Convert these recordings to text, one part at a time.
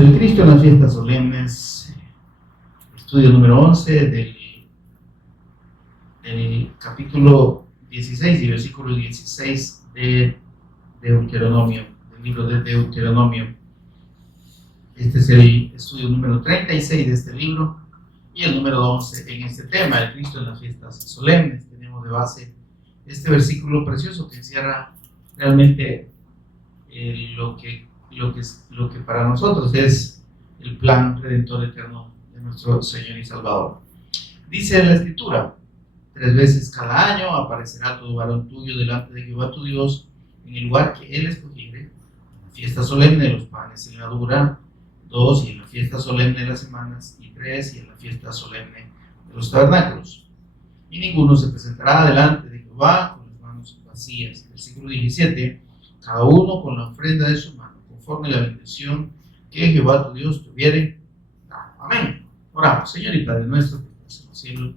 el Cristo en las fiestas solemnes, estudio número 11 del capítulo 16 y versículo 16 de Deuteronomio, del libro de Deuteronomio. Este es el estudio número 36 de este libro y el número 11 en este tema, el Cristo en las fiestas solemnes. Tenemos de base este versículo precioso que encierra realmente lo que para nosotros es el plan redentor eterno de nuestro Señor y Salvador. Dice la Escritura: 3 veces cada año aparecerá todo varón tuyo delante de Jehová tu Dios en el lugar que Él escogiere, en la fiesta solemne de los panes sin levadura, 2, y en la fiesta solemne de las semanas, y 3, y en la fiesta solemne de los tabernáculos. Y ninguno se presentará delante de Jehová con las manos vacías. Versículo 17: cada uno con la ofrenda de su mano, conforme la bendición que Jehová tu Dios tuviere. Amén. Oramos. Señor y Padre nuestro que estás en los cielos,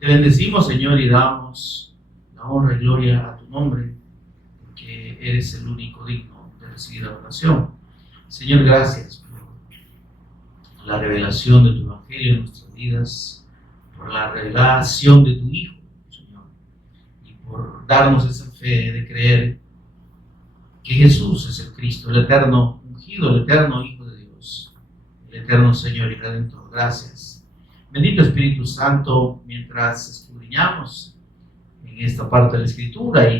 te bendecimos, Señor, y damos la honra y gloria a tu nombre, porque eres el único digno de recibir adoración. Señor, gracias por la revelación de tu evangelio en nuestras vidas, por la revelación de tu Hijo, Señor, y por darnos esa fe de creer que Jesús es el Cristo, el eterno ungido, el eterno Hijo de Dios, el eterno Señor y Redentor. Gracias. Bendito Espíritu Santo, mientras escudriñamos en esta parte de la Escritura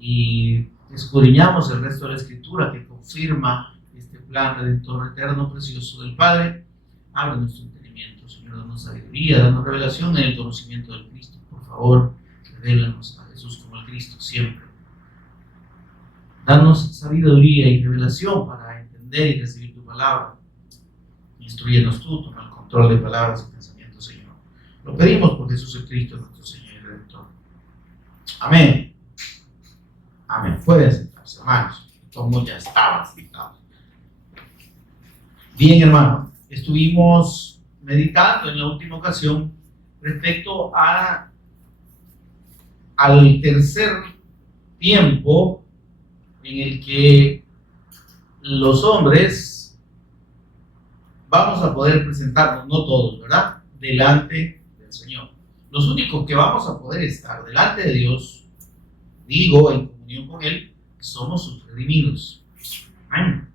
y escudriñamos el resto de la Escritura que confirma este plan redentor eterno precioso del Padre, abre nuestro entendimiento, Señor, danos sabiduría, danos revelación en el conocimiento del Cristo. Por favor, revélanos a Jesús como el Cristo siempre. Danos sabiduría y revelación para entender y recibir tu palabra. Instrúyenos tú, toma el control de palabras y pensamientos, Señor. Lo pedimos por Jesús el Cristo, nuestro Señor y Redentor. Amén. Amén. Pueden sentarse, hermanos. Como ya estaban sentados. Bien, hermano. Estuvimos meditando en la última ocasión respecto al tercer tiempo en el que los hombres vamos a poder presentarnos, no todos, ¿verdad?, delante del Señor. Los únicos que vamos a poder estar delante de Dios, digo, en comunión con Él, somos sus redimidos. Amén.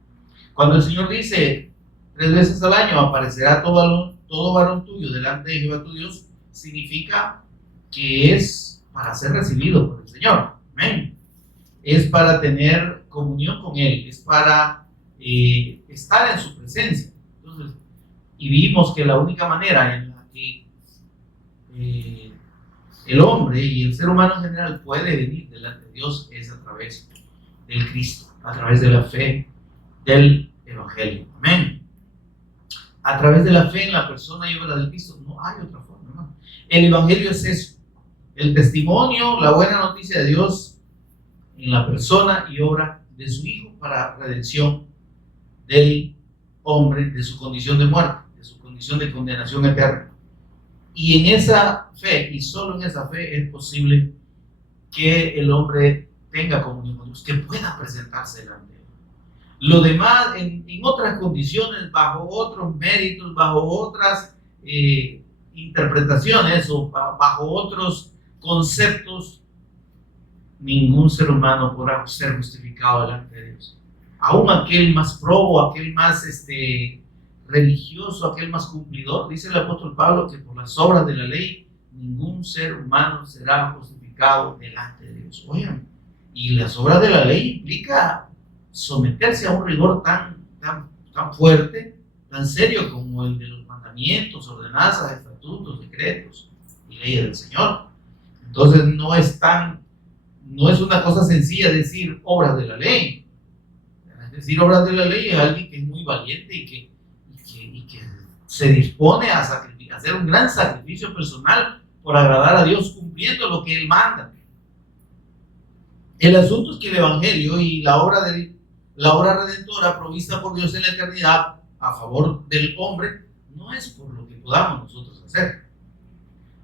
Cuando el Señor dice 3 veces al año aparecerá todo varón tuyo delante de Jehová tu Dios, significa que es para ser recibido por el Señor. Amén. Es para tener comunión con Él, es para estar en su presencia. Entonces, y vimos que la única manera en la que el hombre y el ser humano en general puede venir delante de Dios es a través del Cristo, a través de la fe del Evangelio. Amén. A través de la fe en la persona y obra del Cristo, no hay otra forma, hermano. El Evangelio es eso, el testimonio, la buena noticia de Dios en la persona y obra de su Hijo para redención del hombre, de su condición de muerte, de su condición de condenación eterna. Y en esa fe, y solo en esa fe, es posible que el hombre tenga comunión con Dios, que pueda presentarse delante de Él. Lo demás, en otras condiciones, bajo otros méritos, bajo otras interpretaciones o bajo otros conceptos, ningún ser humano podrá ser justificado delante de Dios. Aún aquel más probo, aquel más religioso, aquel más cumplidor, dice el apóstol Pablo que por las obras de la ley ningún ser humano será justificado delante de Dios. Oigan, y las obras de la ley implica someterse a un rigor tan fuerte, tan serio como el de los mandamientos, ordenanzas, estatutos, decretos y leyes del Señor. Entonces no es una cosa sencilla decir obras de la ley. Es decir, obras de la ley es alguien que es muy valiente y que se dispone a hacer un gran sacrificio personal por agradar a Dios cumpliendo lo que Él manda. El asunto es que el Evangelio y la obra redentora provista por Dios en la eternidad a favor del hombre no es por lo que podamos nosotros hacer.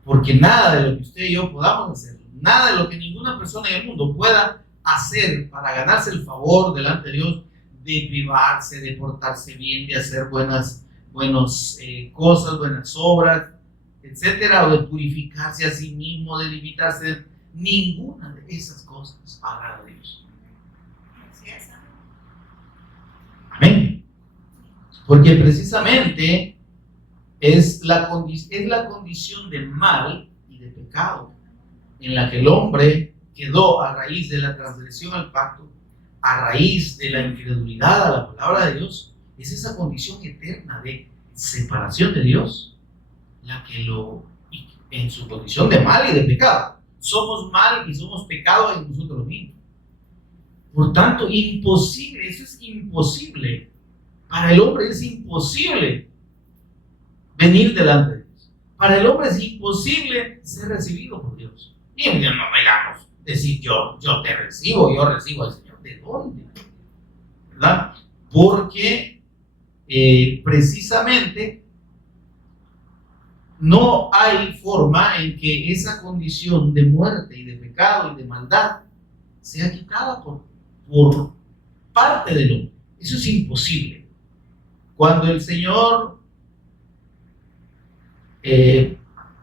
Porque nada de lo que usted y yo podamos hacer, nada de lo que ninguna persona en el mundo pueda hacer para ganarse el favor delante de Dios de privarse, de portarse bien, de hacer buenas cosas, buenas obras, etcétera, o de purificarse a sí mismo, de limitarse. Ninguna de esas cosas agrada a Dios. Amén. Porque precisamente es la condición de mal y de pecado en la que el hombre quedó a raíz de la transgresión al pacto, a raíz de la incredulidad a la palabra de Dios. Es esa condición eterna de separación de Dios la que en su condición de mal y de pecado. Somos mal y somos pecado en nosotros mismos. Por tanto, imposible, eso es imposible. Para el hombre es imposible venir delante de Dios. Para el hombre es imposible ser recibido por Dios. Y no vayamos a decir yo te recibo, yo recibo al Señor. ¿De dónde? ¿Verdad? Porque precisamente no hay forma en que esa condición de muerte y de pecado y de maldad sea quitada por parte del hombre. Eso es imposible. Cuando el Señor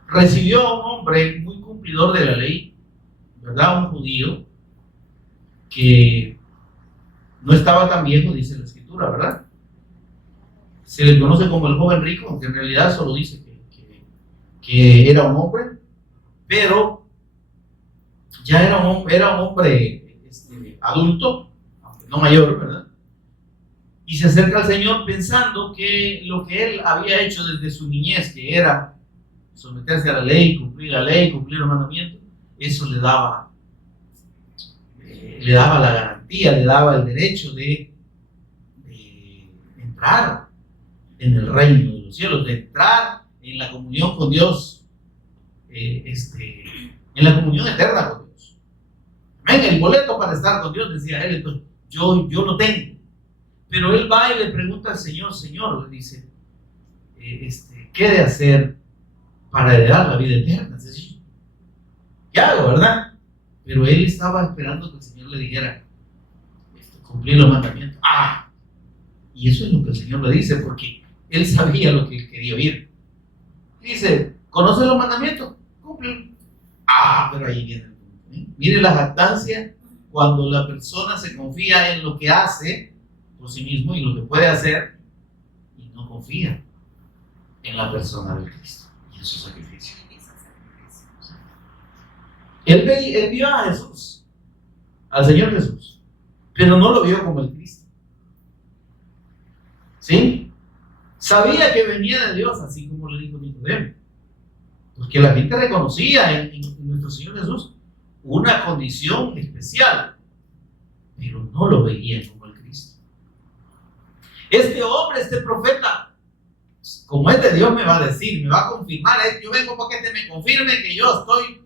recibió a un hombre muy cumplidor de la ley, ¿verdad? Un judío que no estaba tan viejo, dice la Escritura, ¿verdad? Se le conoce como el joven rico, aunque en realidad solo dice que era un hombre, pero ya era un hombre adulto, aunque no mayor, ¿verdad? Y se acerca al Señor pensando que lo que él había hecho desde su niñez, que era someterse a la ley, cumplir los mandamientos, eso le daba la garantía, le daba el derecho de entrar en el reino de los cielos, de entrar en la comunión con Dios, en la comunión eterna con Dios. Amén. El boleto para estar con Dios, decía él, entonces, yo lo tengo. Pero él va y le pregunta al Señor, le dice, ¿qué he de hacer para heredar la vida eterna? Es decir, ¿qué hago, verdad? Pero él estaba esperando que el Señor le dijera, cumplir los mandamientos. Y eso es lo que el Señor le dice, porque él sabía lo que él quería oír. Dice, ¿conoce los mandamientos? Cumple. Pero ahí viene el punto. Mire la jactancia cuando la persona se confía en lo que hace por sí mismo y lo que puede hacer y no confía en la persona de Cristo y en su sacrificio. Él vio a Jesús, al Señor Jesús, pero no lo vio como el Cristo. ¿Sí? Sabía que venía de Dios, así como le dijo Nicodemo, porque la gente reconocía en nuestro Señor Jesús una condición especial, pero no lo veía como el Cristo. Este hombre, este profeta, como es de Dios, me va a decir, me va a confirmar, yo vengo para que me confirme que yo estoy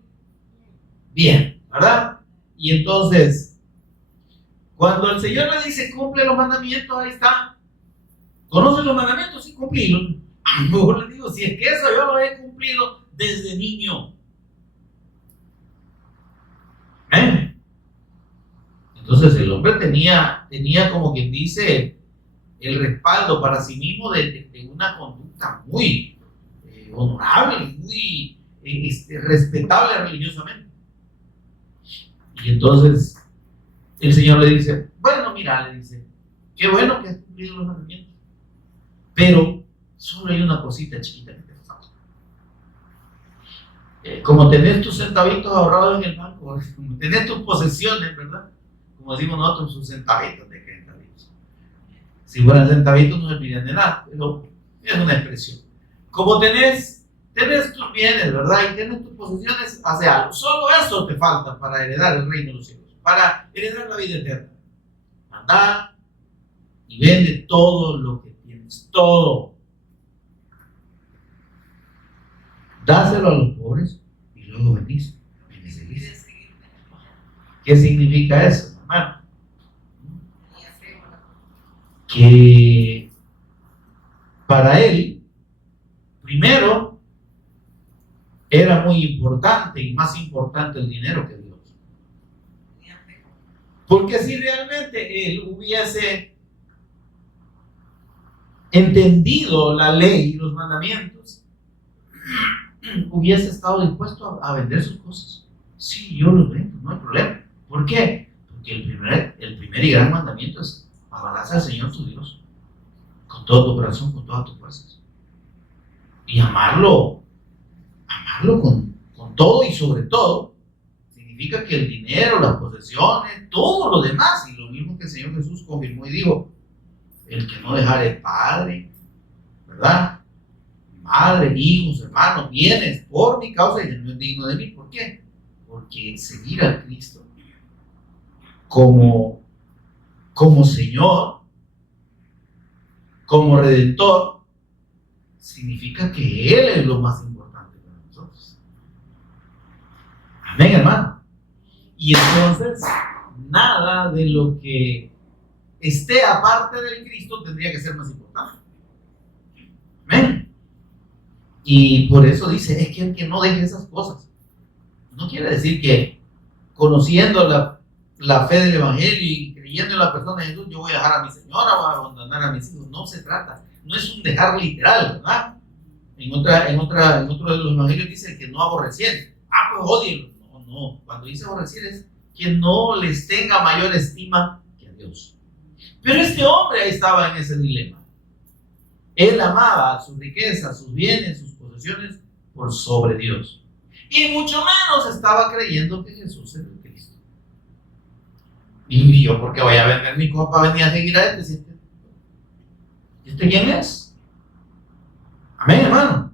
bien, ¿verdad? Y entonces, cuando el Señor le dice, cumple los mandamientos, ahí está. ¿Conoce los mandamientos? Sí, cumplirlos. A lo mejor le digo, si es que eso yo lo he cumplido desde niño. Entonces el hombre tenía como quien dice el respaldo para sí mismo de una conducta muy honorable, muy respetable religiosamente. Y entonces el Señor le dice, bueno, mira, le dice, qué bueno que has cumplido los mandamientos, pero solo hay una cosita chiquita que te falta. Como tenés tus centavitos ahorrados en el banco, como tenés tus posesiones, ¿verdad? Como decimos nosotros, sus centavitos de centavitos. Si fueran centavitos no servirían de nada, pero es una expresión. Como tenés tus bienes, ¿verdad? Y tenés tus posesiones, hace algo. Solo eso te falta para heredar el reino de los cielos, para heredar la vida eterna. Andá y vende todo lo que tienes, todo. Dáselo a los pobres y luego venís y me seguís. ¿Qué significa eso, hermano? Que para él, primero, era muy importante y más importante el dinero que Dios. Porque si realmente él hubiese entendido la ley y los mandamientos, hubiese estado dispuesto a vender sus cosas. Sí, yo los vendo, no hay problema. ¿Por qué? Porque el primer y gran mandamiento es amarás al Señor tu Dios con todo tu corazón, con todas tus fuerzas. Y amarlo con todo y sobre todo, significa que el dinero, las posesiones, todo lo demás, y lo mismo que el Señor Jesús confirmó y dijo, el que no dejare padre, ¿verdad? Madre, hijos, hermanos, bienes, por mi causa, y no es digno de mí. ¿Por qué? Porque seguir a Cristo como Señor, como Redentor, significa que Él es lo más importante para nosotros. Amén, hermano. Y entonces, nada de lo que esté aparte del Cristo tendría que ser más importante. Amén. Y por eso dice, es que el que no deje esas cosas. No quiere decir que conociendo la fe del Evangelio y creyendo en la persona de Jesús, yo voy a dejar a mi señora, voy a abandonar a mis hijos. No se trata. No es un dejar literal, ¿verdad? En otro de los evangelios dice que no aborrecieren. Pues odien. No. Cuando dice aborrecer es que no les tenga mayor estima que a Dios. Pero este hombre ahí estaba en ese dilema. Él amaba sus riquezas, sus bienes, sus posesiones por sobre Dios. Y mucho menos estaba creyendo que Jesús era el Cristo. Y yo, ¿por qué voy a vender mi cosa para venir a seguir a este? ¿Este quién es? Amén, hermano.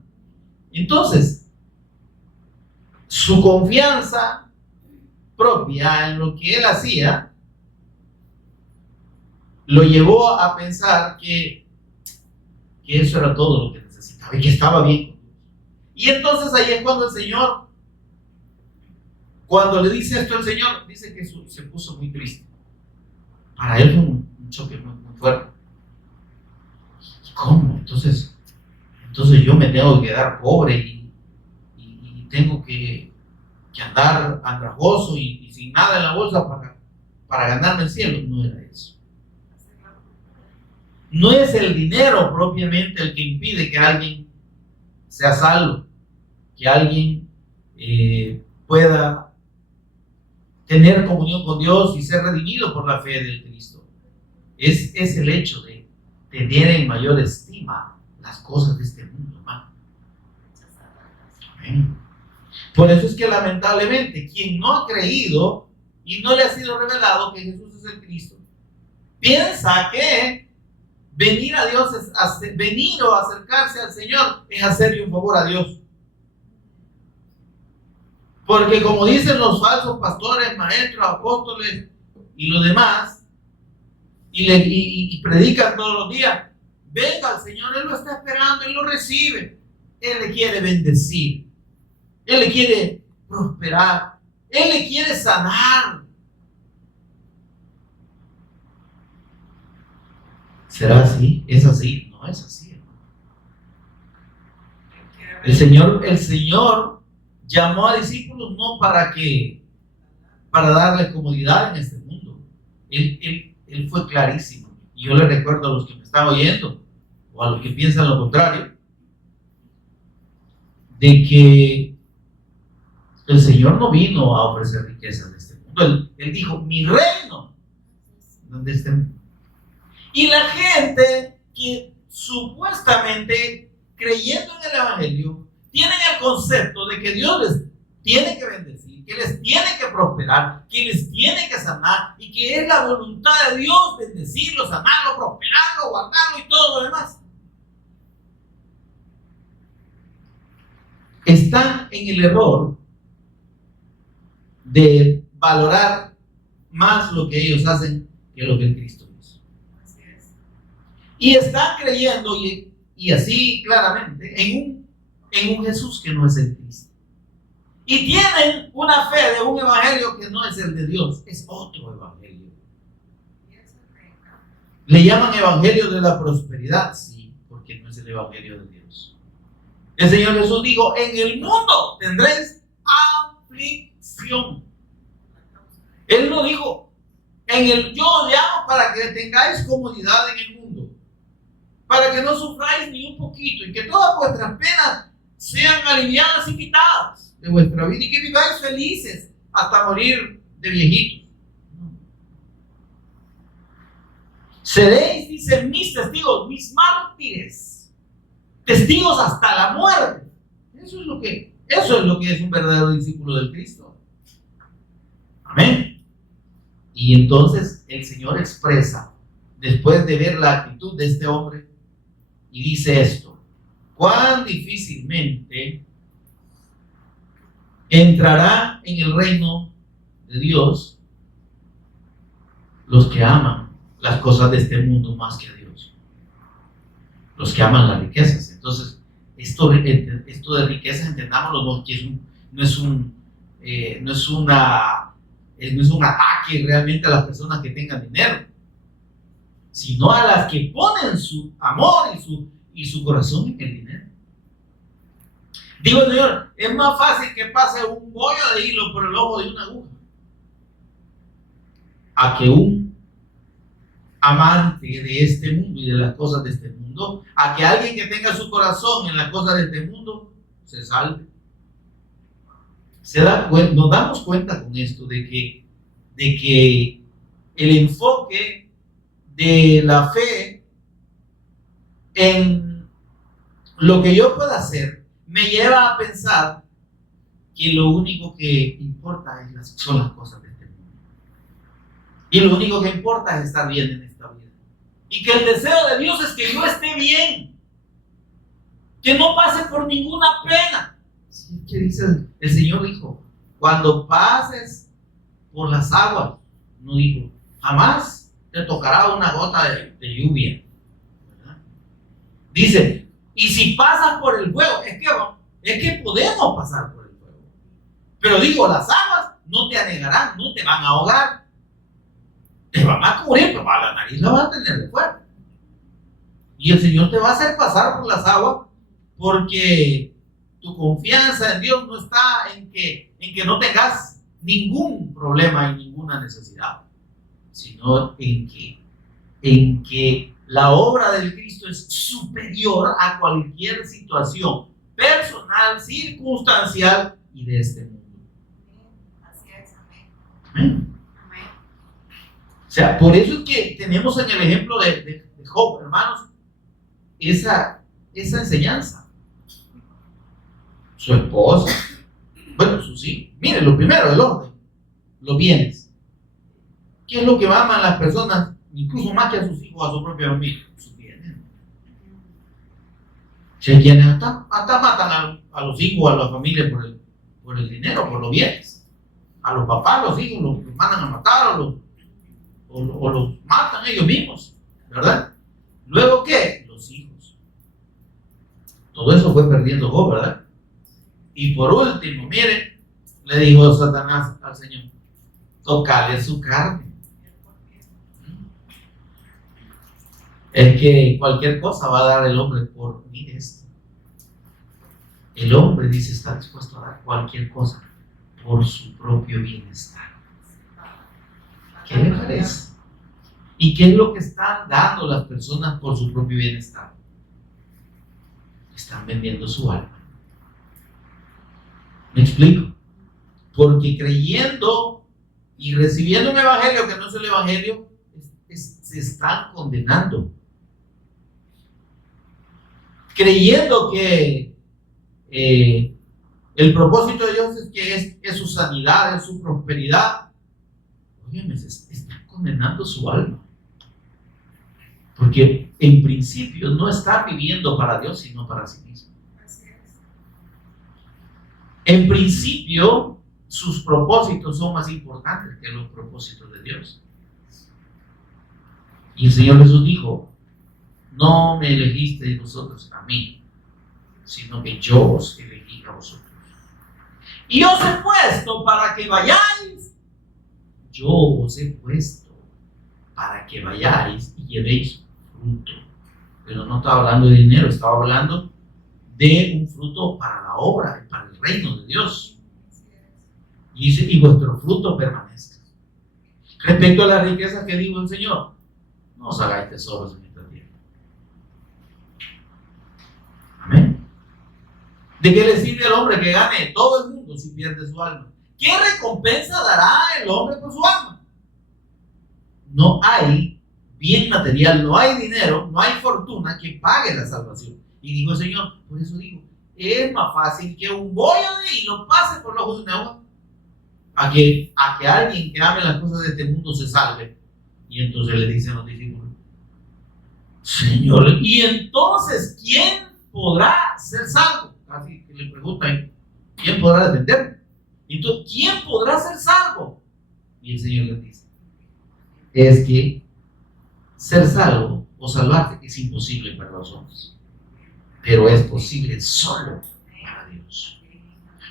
Entonces, su confianza propia en lo que él hacía lo llevó a pensar que eso era todo lo que necesitaba y que estaba bien. Y entonces ahí es cuando el Señor, cuando le dice esto el Señor, dice que se puso muy triste. Para él fue un choque muy fuerte. ¿Cómo? Entonces yo me tengo que quedar pobre y tengo que andar andrajoso y sin nada en la bolsa para ganarme el cielo. No era eso. No es el dinero propiamente el que impide que alguien sea salvo, que alguien pueda tener comunión con Dios y ser redimido por la fe del Cristo. Es el hecho de tener en mayor estima las cosas de este mundo, hermano. Amén. Por eso es que lamentablemente quien no ha creído y no le ha sido revelado que Jesús es el Cristo, piensa que venir a Dios es venir o acercarse al Señor es hacerle un favor a Dios. Porque como dicen los falsos pastores, maestros, apóstoles y los demás, y predican todos los días, venga al Señor, Él lo está esperando, Él lo recibe. Él le quiere bendecir, Él le quiere prosperar, Él le quiere sanar. ¿Será así? ¿Es así? No es así. El Señor llamó a discípulos no para darles comodidad en este mundo. Él fue clarísimo. Y yo le recuerdo a los que me están oyendo o a los que piensan lo contrario, de que el Señor no vino a ofrecer riquezas de este mundo. Él dijo, mi reino, donde estén. Y la gente que supuestamente, creyendo en el Evangelio, tienen el concepto de que Dios les tiene que bendecir, que les tiene que prosperar, que les tiene que sanar, y que es la voluntad de Dios bendecirlo, sanarlo, prosperarlo, guardarlo y todo lo demás. Están en el error de valorar más lo que ellos hacen que lo que el Cristo hizo. Y están creyendo, y así claramente, en un Jesús que no es el Cristo. Y tienen una fe de un evangelio que no es el de Dios, es otro evangelio. Le llaman evangelio de la prosperidad, sí, porque no es el evangelio de Dios. El Señor Jesús dijo, en el mundo tendréis aflicción. Él no dijo, yo os llamo para que tengáis comodidad en el mundo, para que no sufráis ni un poquito, y que todas vuestras penas sean aliviadas y quitadas de vuestra vida, y que viváis felices hasta morir de viejitos. Seréis, dice, mis testigos, mis mártires, testigos hasta la muerte. Eso es lo que es un verdadero discípulo del Cristo. Amén. Y entonces el Señor expresa, después de ver la actitud de este hombre, y dice esto: cuán difícilmente entrará en el reino de Dios los que aman las cosas de este mundo más que a Dios, los que aman las riquezas. Entonces, esto de riquezas, entendámoslo, no es un ataque realmente a las personas que tengan dinero, sino a las que ponen su amor y su corazón en el dinero. Digo, Señor, es más fácil que pase un bollo de hilo por el ojo de una aguja a que un amante de este mundo y de las cosas de este mundo, a que alguien que tenga su corazón en las cosas de este mundo se salve. Nos damos cuenta con esto de que el enfoque de la fe en lo que yo pueda hacer me lleva a pensar que lo único que importa son las cosas de este mundo, y lo único que importa es estar bien en esta vida, y que el deseo de Dios es que yo esté bien, que no pase por ninguna pena. ¿Qué dice el Señor? Dijo, cuando pases por las aguas, no dijo, jamás te tocará una gota de lluvia, ¿verdad? Dice, y si pasas por el fuego, es que podemos pasar por el fuego, pero digo, las aguas no te anegarán, no te van a ahogar, te van a cubrir, pero a la nariz la vas a tener de fuera, y el Señor te va a hacer pasar por las aguas, porque tu confianza en Dios no está en que no tengas ningún problema y ninguna necesidad, sino en que la obra del Cristo es superior a cualquier situación personal, circunstancial y de este mundo. Así es, amén. Amén. Amén. O sea, por eso es que tenemos en el ejemplo de Job, hermanos, esa enseñanza. Su esposa, bueno, sus hijos. Mire, lo primero, el orden, los bienes. ¿Qué es lo que aman las personas, incluso más que a sus hijos, a su propia familia? Sus bienes. Si hay quienes hasta matan a los hijos, a la familia por el dinero, por los bienes. A los papás, los hijos los mandan a matar o los matan ellos mismos, ¿verdad? Luego, ¿qué? Los hijos. Todo eso fue perdiendo Job, ¿verdad? Y por último, mire, le dijo Satanás al Señor, tocale su carne. Es que cualquier cosa va a dar el hombre por, mire esto. El hombre, dice, está dispuesto a dar cualquier cosa por su propio bienestar. ¿Qué le parece? ¿Y qué es lo que están dando las personas por su propio bienestar? Están vendiendo su alma. ¿Me explico? Porque creyendo y recibiendo un evangelio que no es el evangelio, se están condenando. Creyendo que el propósito de Dios es que es su sanidad, es su prosperidad. Óyeme, se están condenando su alma. Porque en principio no está viviendo para Dios, sino para sí mismo. En principio, sus propósitos son más importantes que los propósitos de Dios. Y el Señor Jesús dijo, no me elegisteis vosotros a mí, sino que yo os elegí a vosotros. Y os he puesto para que vayáis. Yo os he puesto para que vayáis y llevéis fruto. Pero no estaba hablando de dinero, estaba hablando de un fruto para la obra, para el reino de Dios. Y dice, y vuestro fruto permanezca. Respecto a las riquezas que dijo el Señor, no os hagáis tesoros en esta tierra. ¿De qué le sirve al hombre que gane todo el mundo si pierde su alma? ¿Qué recompensa dará el hombre por su alma? No hay bien material, no hay dinero, no hay fortuna que pague la salvación. Y dijo el Señor, por eso digo, es más fácil que un bollo de hilo pase por los ojos de una aguja a que alguien que ame las cosas de este mundo se salve. Y entonces le dicen los discípulos, Señor, ¿y entonces quién podrá ser salvo? Así que le preguntan, ¿quién podrá defenderme? Entonces, ¿quién podrá ser salvo? Y el Señor les dice, es que ser salvo o salvarte es imposible para los hombres, pero es posible solo para Dios.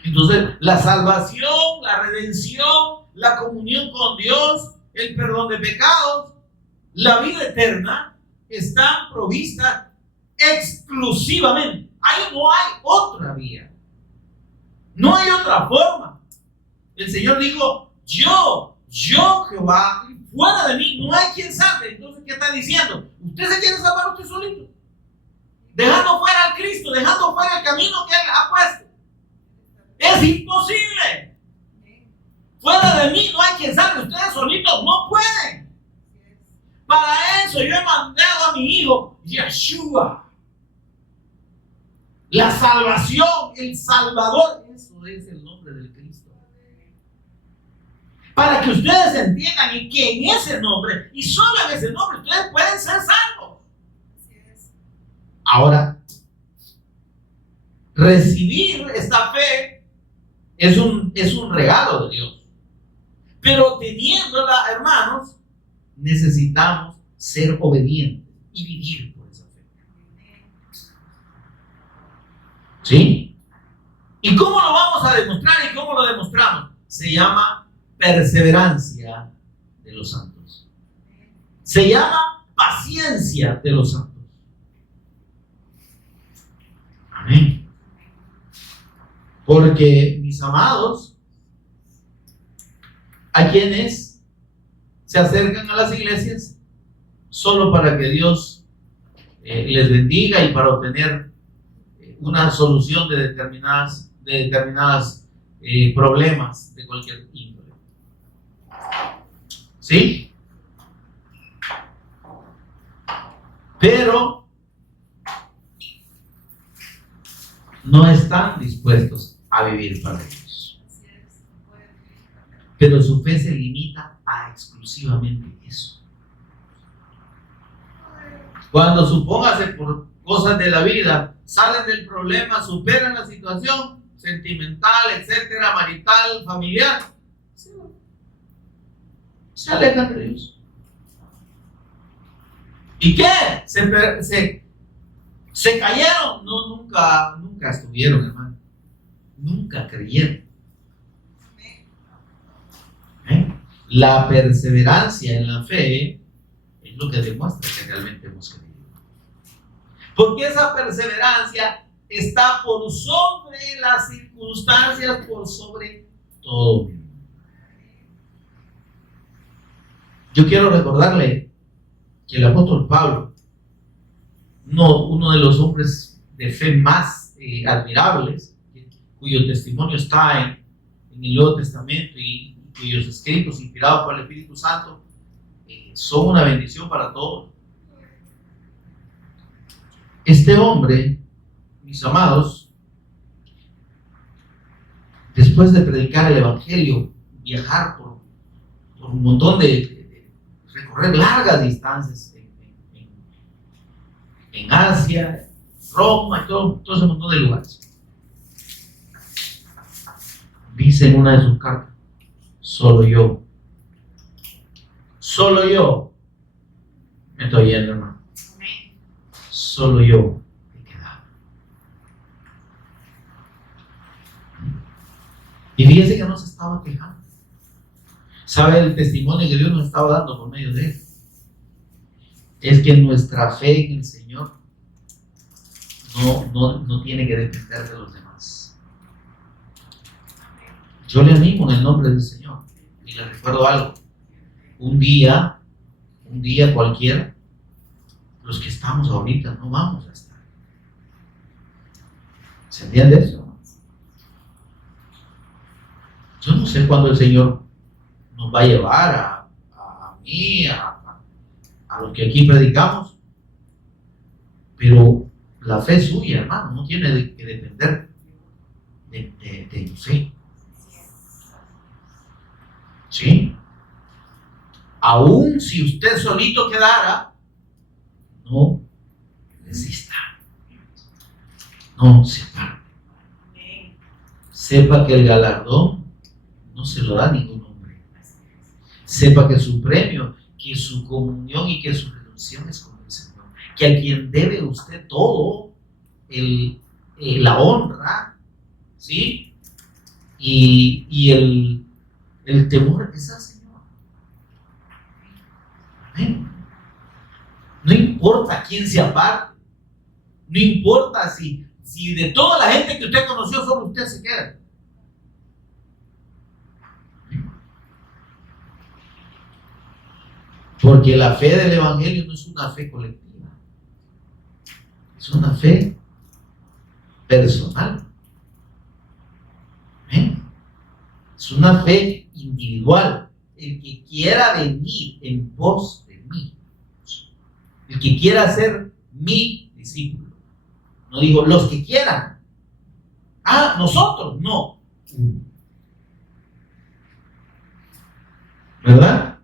Entonces, la salvación, la redención, la comunión con Dios, el perdón de pecados, la vida eterna, están provistas exclusivamente. Ahí no hay otra vía. No hay otra forma. El Señor dijo, yo Jehová, fuera de mí no hay quien salve. Entonces, ¿qué está diciendo? ¿Usted se quiere salvar usted solito? Dejando fuera al Cristo, dejando fuera el camino que Él ha puesto. Es imposible. Fuera de mí no hay quien salve. Ustedes solitos no pueden. Para eso yo he mandado a mi hijo Yeshua. La salvación, el Salvador, eso es el nombre del Cristo. Para que ustedes entiendan y que en ese nombre, y solo en ese nombre, ustedes pueden ser salvos. Ahora, recibir esta fe es un regalo de Dios. Pero teniéndola, hermanos, necesitamos ser obedientes y vivir por esa fe. ¿Sí? ¿Y cómo lo vamos a demostrar y cómo lo demostramos? Se llama perseverancia de los santos. Se llama paciencia de los santos. Amén. Porque, mis amados, hay quienes se acercan a las iglesias solo para que Dios les bendiga y para obtener una solución de determinadas problemas de cualquier índole. ¿Sí? Pero no están dispuestos a vivir para Dios. Pero su fe se limita a exclusivamente eso. Cuando supóngase por cosas de la vida, salen del problema, superan la situación sentimental, etcétera, marital, familiar, se alejan de Dios. ¿Y qué? ¿Se cayeron? No, nunca estuvieron, hermano. Nunca creyeron. La perseverancia en la fe es lo que demuestra que realmente hemos creído. Porque esa perseverancia está por sobre las circunstancias, por sobre todo. Yo quiero recordarle que el apóstol Pablo, uno de los hombres de fe más admirables, cuyo testimonio está en el Nuevo Testamento y cuyos escritos inspirados por el Espíritu Santo son una bendición para todos. Este hombre, mis amados, después de predicar el Evangelio, viajar por un montón recorrer largas distancias en Asia, Roma y todo ese montón de lugares, dice en una de sus cartas, solo yo me estoy yendo, hermano. Solo yo he quedado. Y fíjense que no se estaba quejando. ¿Sabe el testimonio que Dios nos estaba dando por medio de él? Es que nuestra fe en el Señor no tiene que depender de los demás. Yo le animo en el nombre del Señor y le recuerdo algo. Un día cualquiera, los que estamos ahorita no vamos a estar. ¿Se entiende eso? sé cuándo el Señor nos va a llevar a mí, a los que aquí predicamos, pero la fe es suya, hermano, no tiene que depender de mi fe. ¿Sí? Aún si usted solito quedara, no resista. No se aparte. Sepa que el galardón no se lo da ningún hombre. Sepa que su premio, que su comunión y que su redención es con el Señor. Que a quien debe usted todo, la honra, ¿sí? Y el temor es al Señor. Amén. No importa quién se aparte, no importa si de toda la gente que usted conoció solo usted se queda. Porque la fe del Evangelio no es una fe colectiva, es una fe personal. ¿Eh? Es una fe individual. El que quiera venir en pos de mí, el que quiera ser mi discípulo. No digo los que quieran. Nosotros, no. ¿Verdad?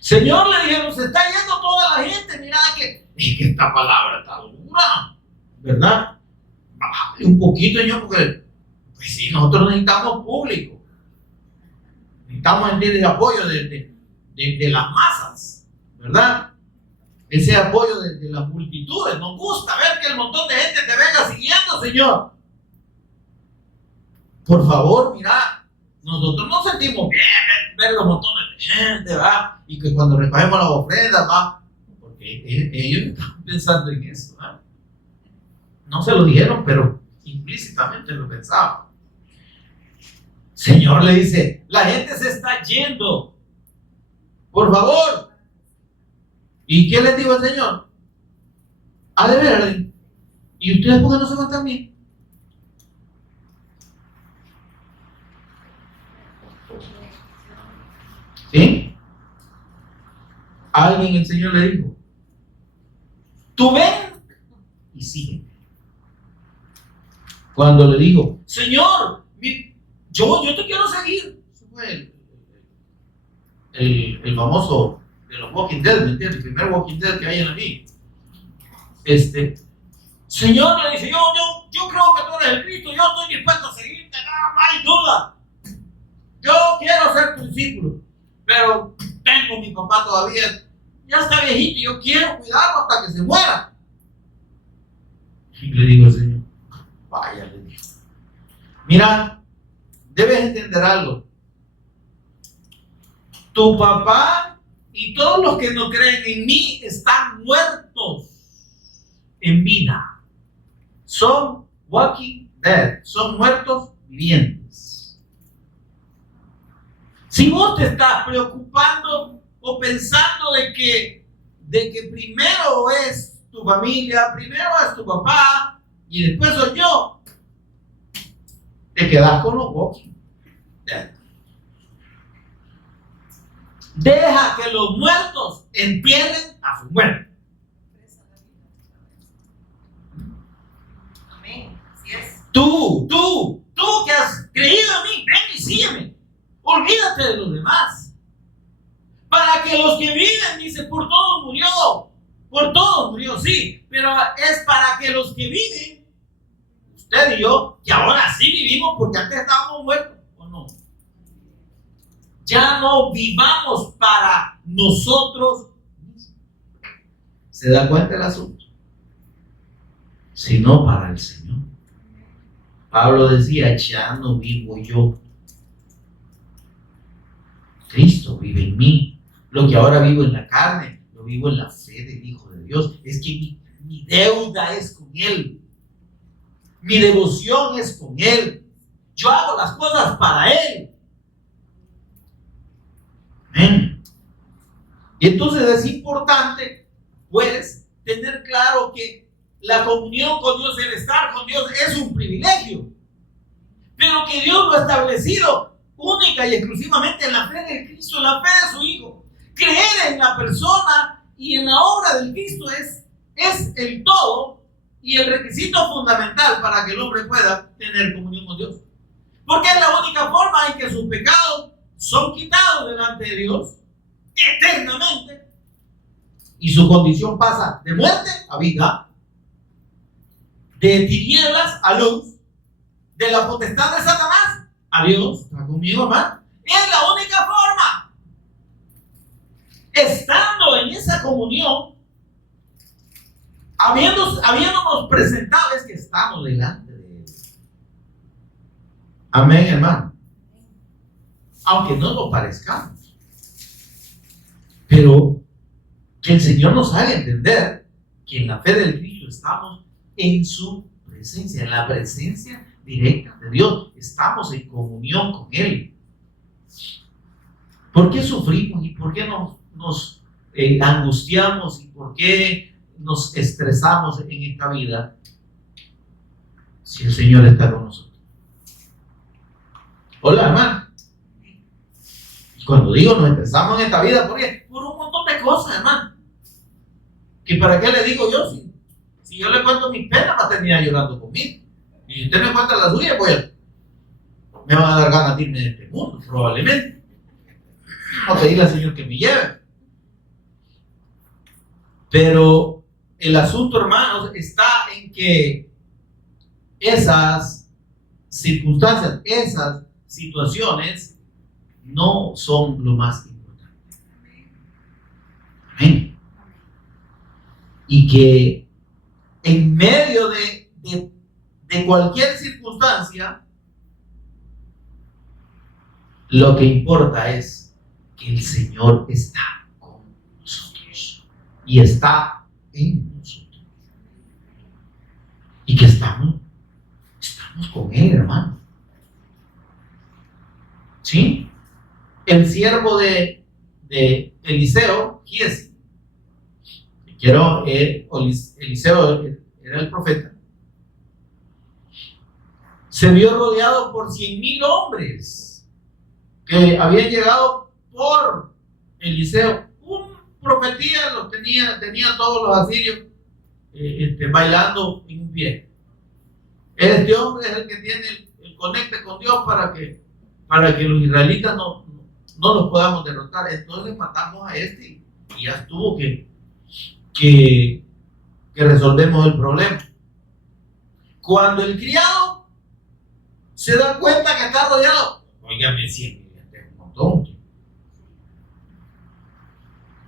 Señor, le dijeron, se está yendo toda la gente, mira que esta palabra está dura, ¿verdad? Bájale un poquito, Señor, porque pues sí, nosotros necesitamos público. Necesitamos el apoyo de las masas, ¿verdad? Ese apoyo de las multitudes. Nos gusta ver que el montón de gente te venga siguiendo, Señor. Por favor, mira, nosotros nos sentimos bien ver los montones de gente, ¿va? Y que cuando recogemos las ofrendas, ¿va? Porque ellos están pensando en eso, ¿va? No se lo dijeron, pero implícitamente lo pensaban. Señor le dice, la gente se está yendo. Por favor. ¿Y qué les dijo el Señor? De veras. ¿Y ustedes por qué no se van también? ¿Sí? Alguien el Señor le dijo, tú ven y sígueme. Cuando le dijo, Señor, yo te quiero seguir. Ese fue el famoso de los Walking Dead, ¿me entiendes? El primer Walking Dead que hay en la vida. Señor le dice, yo creo que tú eres el Cristo, yo estoy dispuesto a seguirte, no hay duda. Yo quiero ser tu discípulo, pero tengo mi papá todavía, ya está viejito y yo quiero cuidarlo hasta que se muera. Y le digo al Señor, vaya, le digo, mira, debes entender algo. Tu papá y todos los que no creen en mí están muertos en vida. Son walking dead, son muertos vivientes. Si vos te estás preocupando o pensando de que primero es tu familia, primero es tu papá y después soy yo, te quedas con los walking dead. Deja que los muertos entierren a sus muertos. Amén. Así es. Tú que has creído en mí, ven y sígueme. Olvídate de los demás. Para que los que viven, dice, por todos murió, sí, pero es para que los que viven, usted y yo, que ahora sí vivimos porque antes estábamos muertos, ¿o no? Ya no vivamos para nosotros mismos. ¿Se da cuenta el asunto? Sino para el Señor. Pablo decía, ya no vivo yo. Cristo vive en mí. Lo que ahora vivo en la carne, lo vivo en la fe del Hijo de Dios. Es que mi deuda es con Él. Mi devoción es con Él. Yo hago las cosas para Él. Amén. Y entonces es importante, pues, tener claro que la comunión con Dios, el estar con Dios, es un privilegio. Pero que Dios lo ha establecido única y exclusivamente en la fe de Cristo, en la fe de su Hijo. Creer en la persona y en la obra del Cristo es el todo y el requisito fundamental para que el hombre pueda tener comunión con Dios. Porque es la única forma en que sus pecados son quitados delante de Dios eternamente y su condición pasa de muerte a vida, de tinieblas a luz, de la potestad de Satanás a Dios. ¿Está conmigo, hermano? Es la única forma. Estando en esa comunión, habiéndonos presentado, es que estamos delante de Él. Amén, hermano. Aunque no lo parezcamos. Pero que el Señor nos haga entender que en la fe del Cristo estamos en su presencia, en la presencia directa de Dios. Estamos en comunión con Él. ¿Por qué sufrimos y por qué nos angustiamos y por qué nos estresamos en esta vida si el Señor está con nosotros? Hola, hermano. Y cuando digo nos estresamos en esta vida, ¿por qué? Por un montón de cosas, hermano. ¿Que para qué le digo yo? Si yo le cuento mis penas, va a terminar llorando conmigo. Y si usted me cuenta las suyas, pues me van a dar ganas de irme de este mundo, probablemente. Vamos a pedirle al Señor que me lleve. Pero el asunto, hermanos, está en que esas circunstancias, esas situaciones no son lo más importante. Amén. Y que en medio de cualquier circunstancia, lo que importa es que el Señor está con nosotros y está en nosotros y que estamos con Él, hermano. ¿Sí? El siervo de Eliseo, Giesi, Eliseo era el profeta, se vio rodeado por 100,000 hombres que habían llegado por Eliseo. Un profetía los tenía todos los asirios bailando en un pie. Este hombre es el que tiene el conecte con Dios para que los israelitas no los podamos derrotar. Entonces matamos a este y ya estuvo que resolvemos el problema. Cuando el criado se da cuenta que está rodeado, óigame, 100,000 es un montón.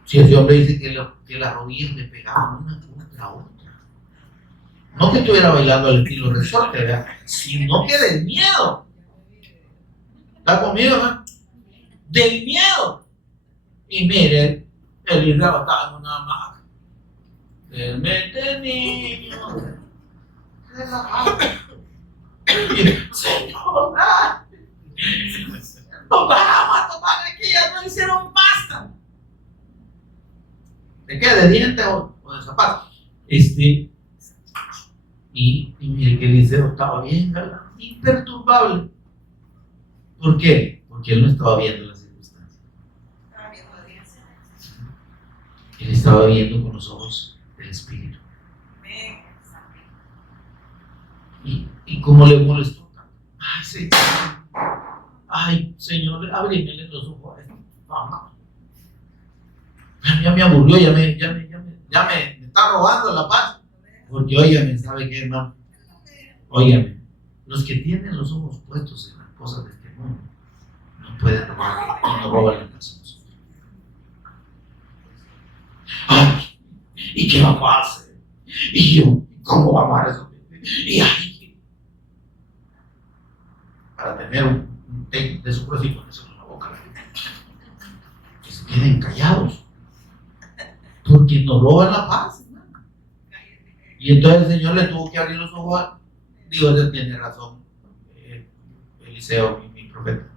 Si ese hombre dice que las rodillas le pegaban una contra otra, no que estuviera bailando al estilo resorte, ¿verdad? Sino que del miedo. ¿Está conmigo, hermano? Del miedo. Y mire, el Israel estaba en una hamaca. Mete niño, relajado. Señor, nos bajamos a tomar aquí, ya no hicieron pasta. ¿De qué? ¿De dientes o de zapatos? Y mire que Eliseo estaba bien, ¿verdad? Imperturbable. ¿Por qué? Porque él no estaba viendo las circunstancias. Estaba viendo la audiencia. Él estaba viendo con los ojos del Espíritu. ¿Y cómo le molestó? Ay, Señor. Ay, Señor, ábreme los ojos a esto. Mamá. Ya me aburrió, ya me está robando la paz. Porque, óigame, ¿sabe qué, hermano? Óigame, los que tienen los ojos puestos en las cosas de este mundo no pueden robar y no roban la casa. Ay, ¿y qué vamos a hacer? Y yo, ¿cómo vamos a resolver? Y ay, para tener un té de su y ponérselo en la boca, que se queden callados, porque nos roban la paz, hermano. Y entonces el Señor le tuvo que abrir los ojos. Dios tiene razón, Eliseo, mi profeta.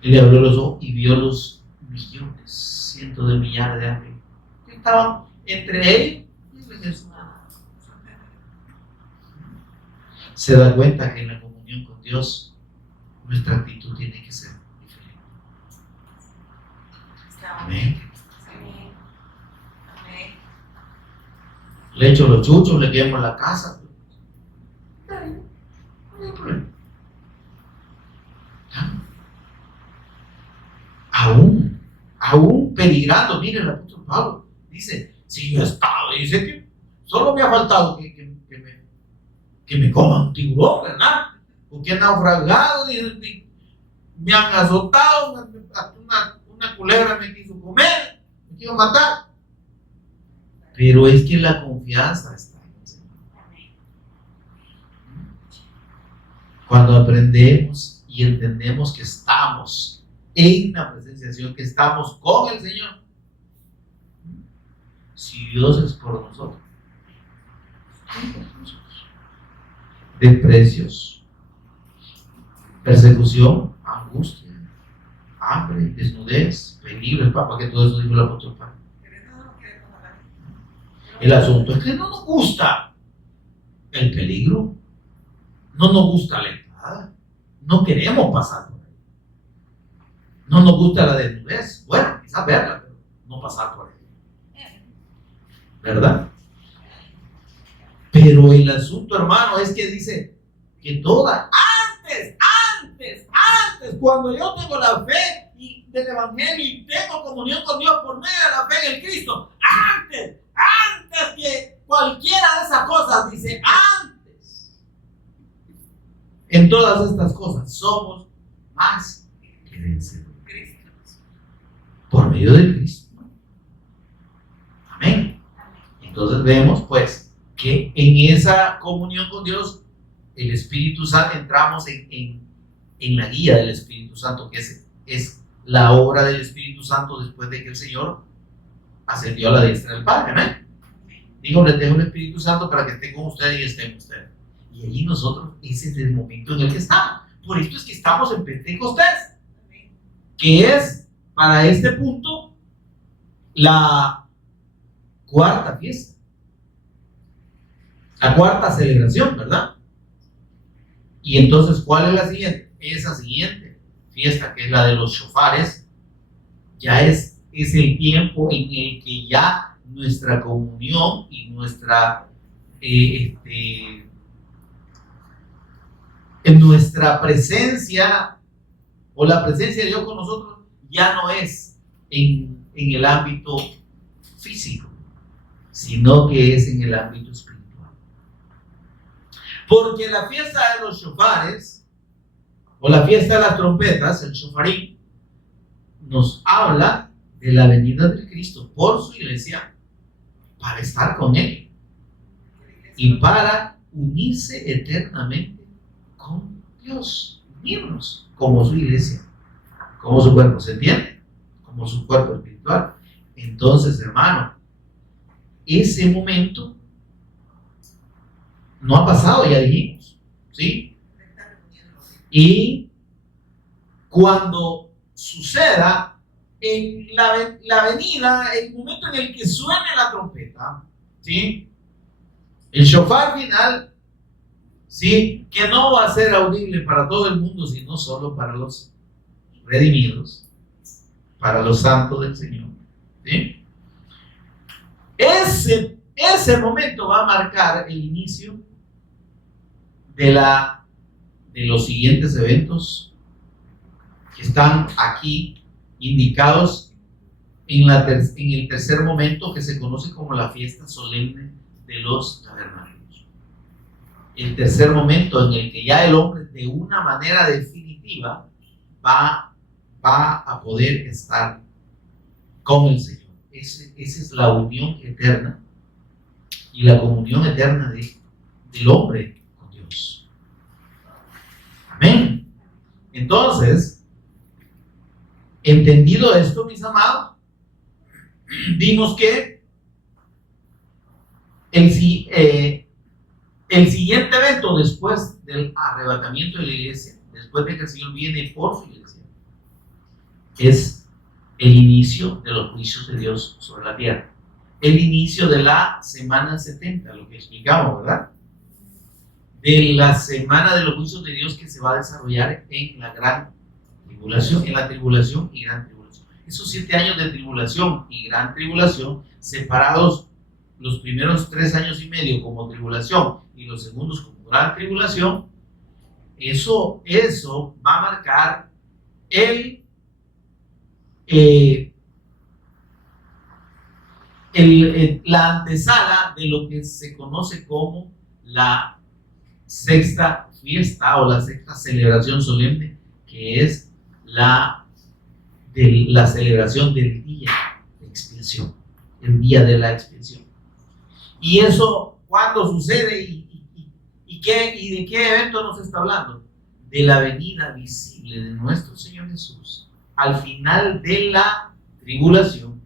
Y le abrió los ojos y vio los millones, cientos de millares de ángeles que estaban entre ellos y Jesús. Se da cuenta que en la comunión con Dios nuestra actitud tiene que ser diferente. Amén. Amén. Amén. Le echo los chuchos, le quemo la casa. No hay problema. Aún peligrando, mire el apóstol Pablo, dice, si yo he estado, dice que solo me ha faltado que me coma un tiburón, ¿verdad? Porque he naufragado, y me han azotado, una culebra me quiso comer, me quiso matar. Pero es que la confianza está en el Señor. Cuando aprendemos y entendemos que estamos en la presencia del Señor, que estamos con el Señor, si Dios es por nosotros, desprecios, persecución, angustia, hambre, desnudez, peligro, papá, que todo eso dijo el apóstol Pablo. El asunto es que no nos gusta el peligro, no nos gusta la entrada, no queremos pasar por ahí, no nos gusta la desnudez, bueno, quizás verla, pero no pasar por ahí, ¿verdad? Pero el asunto, hermano, es que dice que antes, cuando yo tengo la fe del Evangelio y tengo comunión con Dios por medio de la fe en el Cristo, antes que cualquiera de esas cosas, dice, antes, en todas estas cosas, somos más que vencedores por medio de Cristo. Amén. Entonces vemos, pues, que en esa comunión con Dios, el Espíritu Santo, entramos en la guía del Espíritu Santo, que es la obra del Espíritu Santo después de que el Señor ascendió a la diestra del Padre. Amén. Digo, les dejo el Espíritu Santo para que esté con ustedes y esté en ustedes. Y allí nosotros, ese es el momento en el que estamos. Por esto es que estamos en Pentecostés, que es para este punto la cuarta fiesta, la cuarta celebración, ¿verdad? Y entonces, ¿cuál es la siguiente? Esa siguiente fiesta, que es la de los shofares, ya es el tiempo en el que ya nuestra comunión y nuestra en nuestra presencia, o la presencia de Dios con nosotros, ya no es en el ámbito físico, sino que es en el ámbito espiritual. Porque la fiesta de los shofares, o la fiesta de las trompetas, el shofarín, nos habla de la venida de Cristo por su iglesia para estar con Él y para unirse eternamente con Dios, unirnos como su iglesia, como su cuerpo, ¿se entiende? Como su cuerpo espiritual. Entonces, hermano, ese momento no ha pasado, ya dijimos, ¿sí? Y cuando suceda en la venida, el momento en el que suene la trompeta, ¿sí? El shofar final, ¿sí? Que no va a ser audible para todo el mundo, sino solo para los redimidos, para los santos del Señor, ¿sí? Ese momento va a marcar el inicio de los siguientes eventos que están aquí indicados en el tercer momento, que se conoce como la fiesta solemne de los tabernáculos. El tercer momento en el que ya el hombre de una manera definitiva va a poder estar con el Señor. Esa es la unión eterna y la comunión eterna del hombre con Dios. Amén. Entonces, entendido esto, mis amados, vimos que el siguiente evento después del arrebatamiento de la iglesia, después de que el Señor viene por su iglesia, es el inicio de los juicios de Dios sobre la tierra, el inicio de la semana 70, lo que explicamos, ¿verdad? de la semana de los juicios de Dios que se va a desarrollar en la gran tribulación, en la tribulación y gran tribulación. Esos 7 años de tribulación y gran tribulación, separados los primeros 3 años y medio como tribulación y los segundos como gran tribulación, eso va a marcar la antesala de lo que se conoce como la sexta fiesta o la sexta celebración solemne, que es la celebración del día de expiación, el día de la expiación. Y eso, ¿cuándo sucede y de qué evento nos está hablando? De la venida visible de nuestro Señor Jesús al final de la tribulación,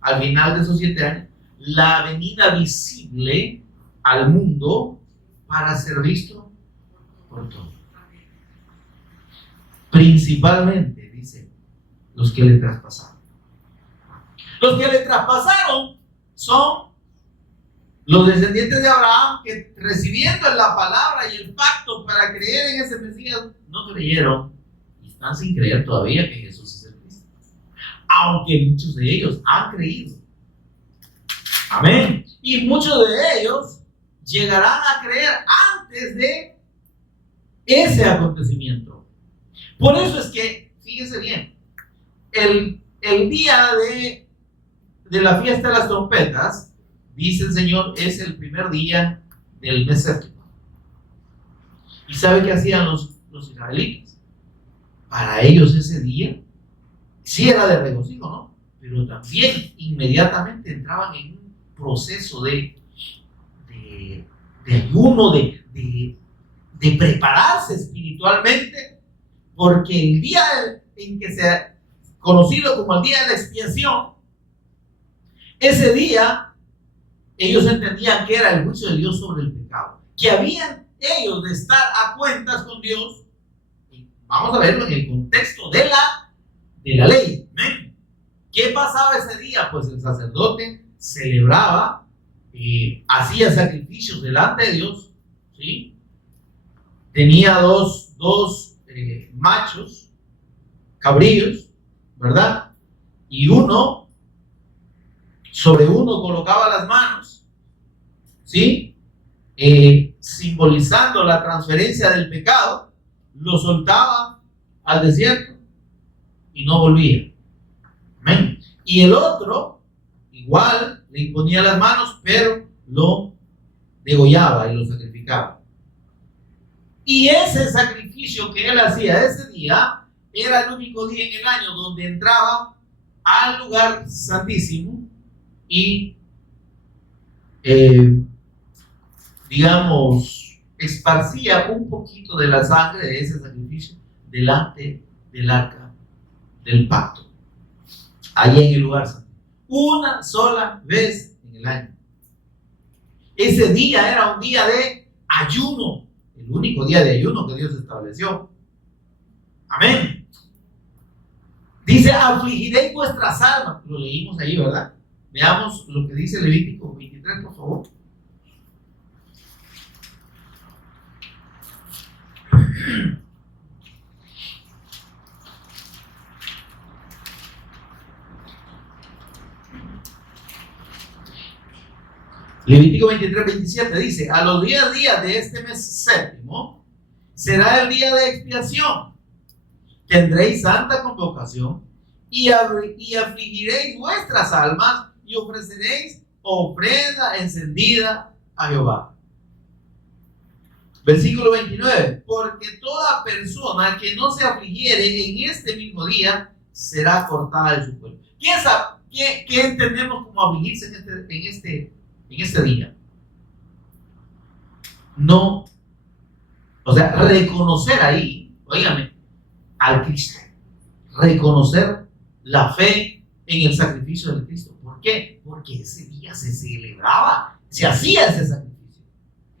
al final de esos 7 años, la venida visible al mundo para ser visto por todos. Principalmente, dice, los que le traspasaron. Los que le traspasaron son los descendientes de Abraham, que recibiendo la palabra y el pacto para creer en ese Mesías, no creyeron y están sin creer todavía que Jesús es el Cristo, aunque muchos de ellos han creído. Amén. Y muchos de ellos llegarán a creer antes de ese acontecimiento. Por eso es que, fíjese bien, el día de la fiesta de las trompetas, dice el Señor, es el primer día del mes séptimo. ¿Y sabe qué hacían los israelitas? Para ellos ese día sí era de regocijo, ¿no? Pero también inmediatamente entraban en un proceso de ayuno, de prepararse espiritualmente, porque el día en que se conocido como el día de la expiación, ese día ellos entendían que era el juicio de Dios sobre el pecado, que habían ellos de estar a cuentas con Dios. Y vamos a verlo en el contexto de la ley. ¿Amén? ¿Qué pasaba ese día? Pues el sacerdote celebraba, hacía sacrificios delante de Dios, ¿sí? Tenía dos machos, cabrillos, ¿verdad? Y sobre uno colocaba las manos, ¿sí? Simbolizando la transferencia del pecado, lo soltaba al desierto y no volvía. Amén. Y el otro, igual, le imponía las manos, pero lo degollaba y lo sacrificaba. Y ese sacrificio que él hacía ese día era el único día en el año donde entraba al lugar santísimo y esparcía un poquito de la sangre de ese sacrificio delante del arca del pacto, allí en el lugar santo, una sola vez en el año. Ese día era un día de ayuno, el único día de ayuno que Dios estableció. Amén. Dice, afligiréis vuestras almas. Lo leímos ahí, ¿verdad? Veamos lo que dice Levítico 23, por favor. Levítico 23, 27 dice, a los 10 días de este mes séptimo será el día de expiación. Tendréis santa convocación y afligiréis vuestras almas y ofreceréis ofrenda encendida a Jehová. Versículo 29, porque toda persona que no se afligiere en este mismo día será cortada de su pueblo. ¿Qué entendemos como afligirse en este día? No, o sea, reconocer ahí, óigame, al Cristo, reconocer la fe en el sacrificio del Cristo. ¿Por qué? Porque ese día se celebraba, se hacía ese sacrificio.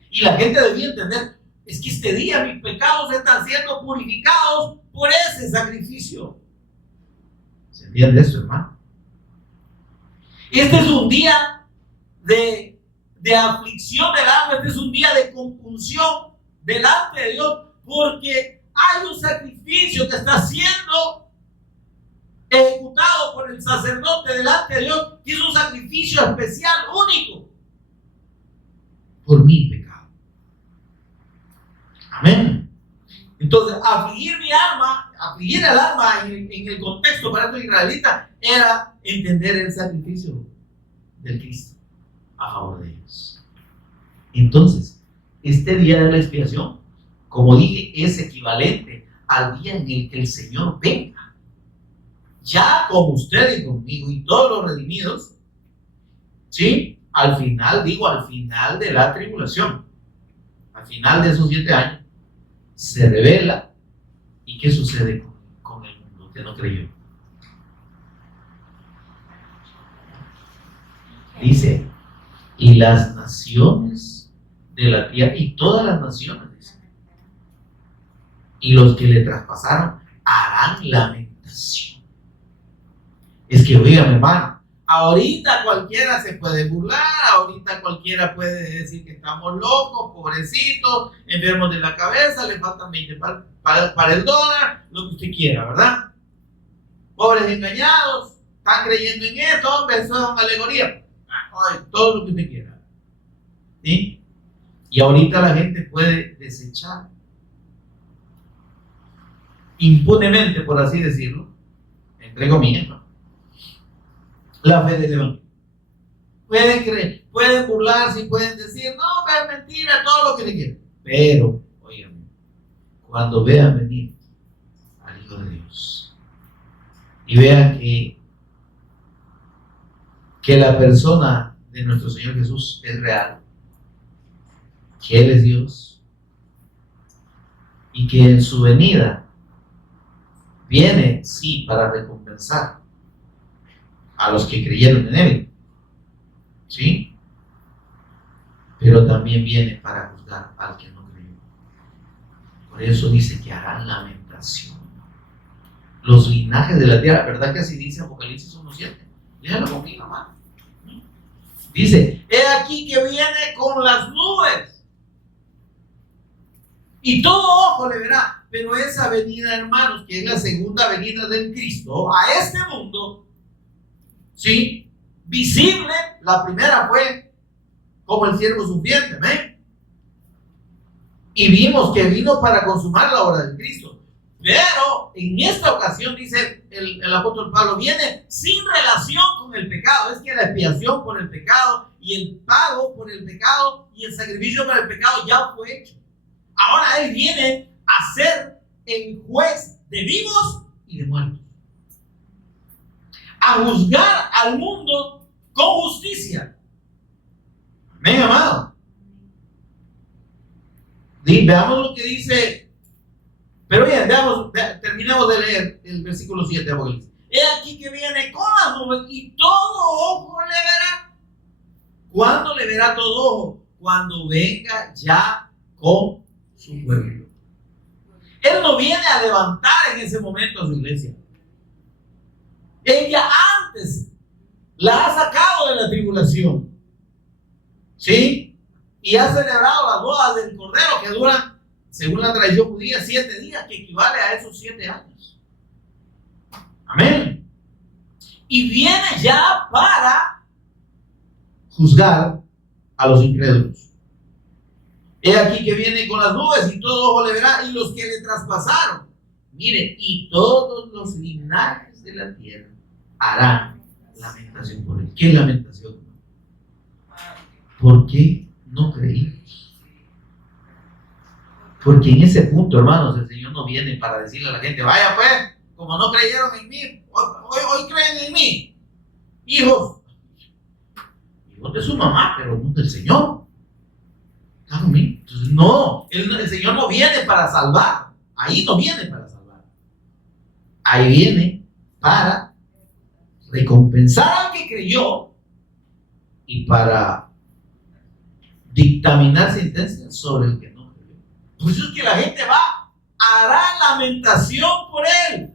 Y la gente debía entender, es que este día mis pecados están siendo purificados por ese sacrificio. ¿Se entiende eso, hermano? Este es un día de aflicción del alma, este es un día de compunción delante de Dios, porque hay un sacrificio que está siendo ejecutado por el sacerdote delante de Dios, que es un sacrificio especial, único, por mi pecado. Amén. Entonces, afligir el alma en el contexto para estos israelitas era entender el sacrificio del Cristo a favor de ellos. Entonces, este día de la expiación, como dije, es equivalente al día en el que el Señor venga. Ya como usted y conmigo y todos los redimidos, ¿sí? Al final de la tribulación, al final de esos 7 años, se revela. ¿Y qué sucede con el mundo que no creyó? Dice, y las naciones de la tierra, y todas las naciones, dice, y los que le traspasaron harán lamentación. Es que, oigan, hermano, ahorita cualquiera se puede burlar, ahorita cualquiera puede decir que estamos locos, pobrecitos, enfermos de la cabeza, le faltan 20 para el dólar, lo que usted quiera, ¿verdad? Pobres engañados, están creyendo en esto, hombre, eso es una alegoría. Ay, todo lo que usted quiera. ¿Sí? Y ahorita la gente puede desechar impunemente, por así decirlo, entre comillas, ¿no?, la fe del evangelio. Pueden creer, pueden burlarse y pueden decir, no, es mentira, todo lo que le quieran. Pero, oigan, cuando vean venir al Hijo de Dios y vean que la persona de nuestro Señor Jesús es real, que Él es Dios y que en su venida viene, sí, para recompensar a los que creyeron en Él, ¿sí? Pero también viene para juzgar al que no creyó. Por eso dice que harán lamentación. Los linajes de la tierra, ¿verdad que así dice Apocalipsis 1:7? Léalo conmigo, hermano. Dice, he aquí que viene con las nubes y todo ojo le verá. Pero esa venida, hermanos, que es la segunda venida del Cristo a este mundo, ¿sí?, visible. La primera fue como el siervo sufriente, ¿ven? Y vimos que vino para consumar la obra del Cristo. Pero en esta ocasión, dice el apóstol Pablo, viene sin relación con el pecado. Es que la expiación por el pecado y el pago por el pecado y el sacrificio por el pecado ya fue hecho. Ahora Él viene a ser el juez de vivos y de muertos, a juzgar al mundo con justicia. Amén, amado. Veamos lo que dice. Pero bien, terminemos de leer el versículo 7 de Apocalipsis. He aquí que viene con las nubes y todo ojo le verá. ¿Cuándo le verá todo ojo? Cuando venga ya con su pueblo. Él no viene a levantar en ese momento a su iglesia. Ella antes la ha sacado de la tribulación, ¿sí? Y ha celebrado las bodas del Cordero, que duran, según la tradición judía, 7 días, que equivale a esos 7 años. Amén. Y viene ya para juzgar a los incrédulos. He aquí que viene con las nubes y todo ojo le verá, y los que le traspasaron, mire, y todos los linajes de la tierra harán lamentación por él. ¿Qué lamentación? ¿Por qué no creímos? Porque en ese punto, hermanos, el Señor no viene para decirle a la gente, vaya pues, como no creyeron en mí, hoy creen en mí, hijos de su mamá, pero no del Señor. Claro, entonces no, el Señor no viene para salvar, ahí no viene para salvar, ahí viene para recompensar al que creyó y para dictaminar sentencia sobre el que no creyó. Por eso es que la gente hará lamentación por él.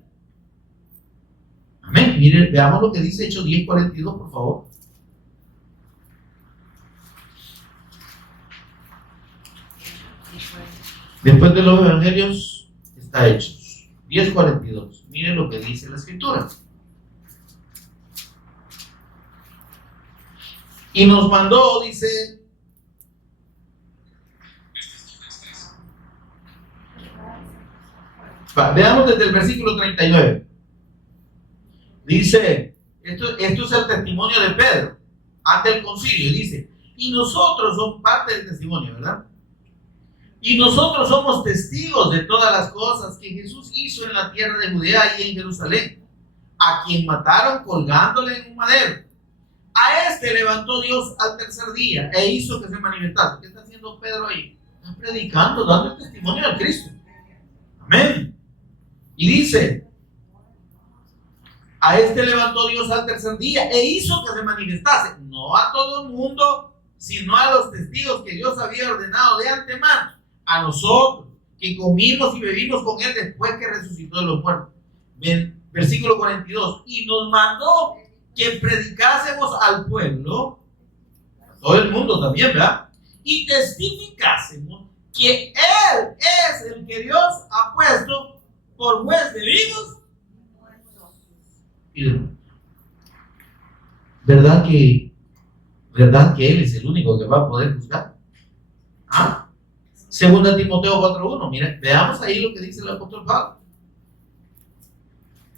Amén. Miren, veamos lo que dice Hechos 10:42, por favor. Después de los evangelios está Hechos 10:42. Miren lo que dice la escritura. Y nos mandó, dice, veamos desde el versículo 39. Dice, esto es el testimonio de Pedro ante el concilio. Dice, y nosotros somos parte del testimonio, ¿verdad? Y nosotros somos testigos de todas las cosas que Jesús hizo en la tierra de Judea y en Jerusalén, a quien mataron colgándole en un madero. A este levantó Dios al tercer día e hizo que se manifestase. ¿Qué está haciendo Pedro ahí? Está predicando, dando el testimonio de Cristo. Amén. Y dice, a este levantó Dios al tercer día e hizo que se manifestase, no a todo el mundo, sino a los testigos que Dios había ordenado de antemano, a nosotros, que comimos y bebimos con él después que resucitó de los muertos. Versículo 42, y nos mandó que predicásemos al pueblo, a todo el mundo también, ¿verdad? Y testificásemos que Él es el que Dios ha puesto por juez de vivos y de muertos. ¿Verdad que Él es el único que va a poder juzgar? ¿Ah? Segunda Timoteo 4:1. Miren, veamos ahí lo que dice el apóstol Pablo.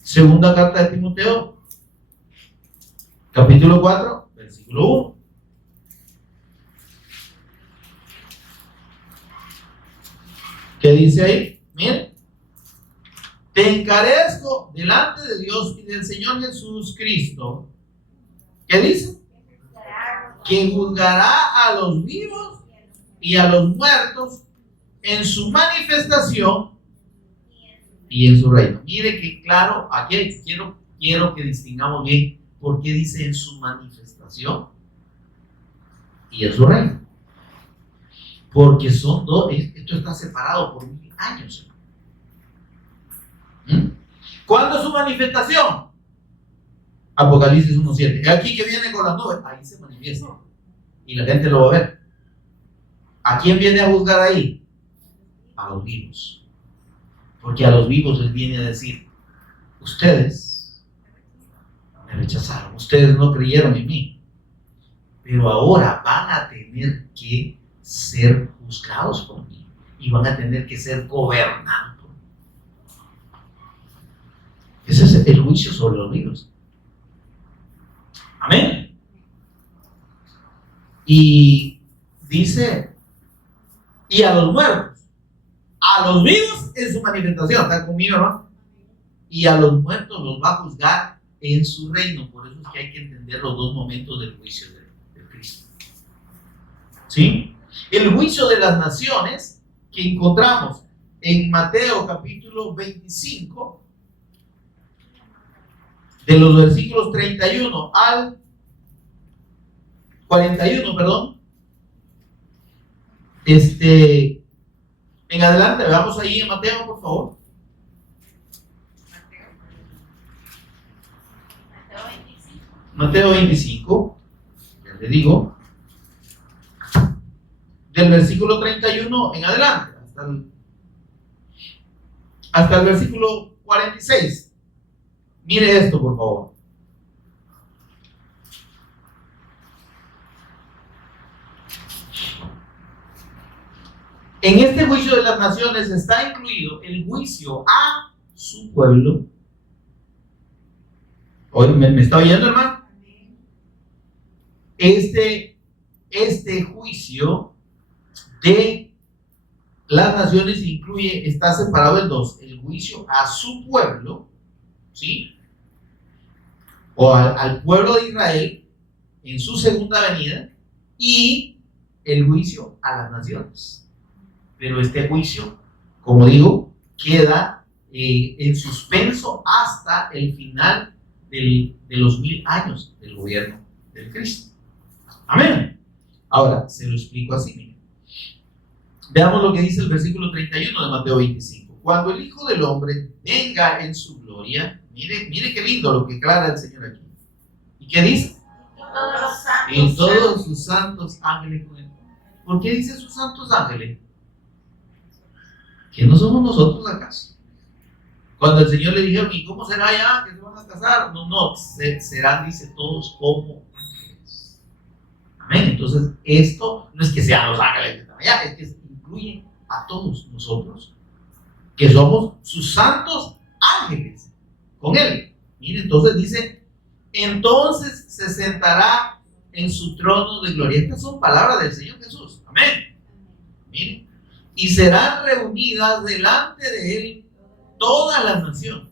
Segunda carta de Timoteo, capítulo 4, versículo 1. ¿Qué dice ahí? Miren. Te encarezco delante de Dios y del Señor Jesucristo. ¿Qué dice? Que juzgará a los vivos y a los muertos en su manifestación y en su reino. Mire que claro, aquí quiero que distingamos bien por qué dice en su manifestación y en su reino. Porque son dos, esto está separado por 1000 años. ¿Cuándo es su manifestación? Apocalipsis 1:7. Aquí que viene con las nubes, ahí se manifiesta y la gente lo va a ver. ¿A quién viene a juzgar ahí? A los vivos. Porque a los vivos les viene a decir, ustedes me rechazaron, ustedes no creyeron en mí, pero ahora van a tener que ser juzgados por mí y van a tener que ser gobernados por mí. Ese es el juicio sobre los vivos. Amén. Y dice, y a los muertos, a los vivos en su manifestación, ¿está conmigo, no? Y a los muertos los va a juzgar en su reino. Por eso es que hay que entender los dos momentos del juicio de Cristo. ¿Sí? El juicio de las naciones que encontramos en Mateo capítulo 25, de los versículos 31 al 41, perdón. En adelante, veamos ahí en Mateo, por favor. Mateo 25, ya le digo, del versículo 31 en adelante, hasta el versículo 46. Mire esto, por favor. En este juicio de las naciones está incluido el juicio a su pueblo. Oye, ¿me está oyendo, hermano? Este juicio de las naciones está separado en dos: el juicio a su pueblo, ¿sí? O al pueblo de Israel en su segunda venida, y el juicio a las naciones. Pero este juicio, como digo, queda en suspenso hasta el final de los 1000 años del gobierno del Cristo. Amén. Ahora, se lo explico así. Miren. Veamos lo que dice el versículo 31 de Mateo 25. Cuando el Hijo del Hombre venga en su gloria, mire qué lindo lo que aclara el Señor aquí. ¿Y qué dice? Y todos sus santos ángeles con él. ¿Por qué dice sus santos ángeles? ¿Que no somos nosotros acaso? Cuando el Señor le dijeron, ¿y cómo será ya que se van a casar? No, serán, dice, todos como ángeles. Amén. Entonces, esto no es que sean los ángeles que están allá, es que incluye a todos nosotros, que somos sus santos ángeles con Él. Mire, entonces dice, entonces se sentará en su trono de gloria. Estas son palabras del Señor Jesús. Amén. Mire, y serán reunidas delante de Él todas las naciones,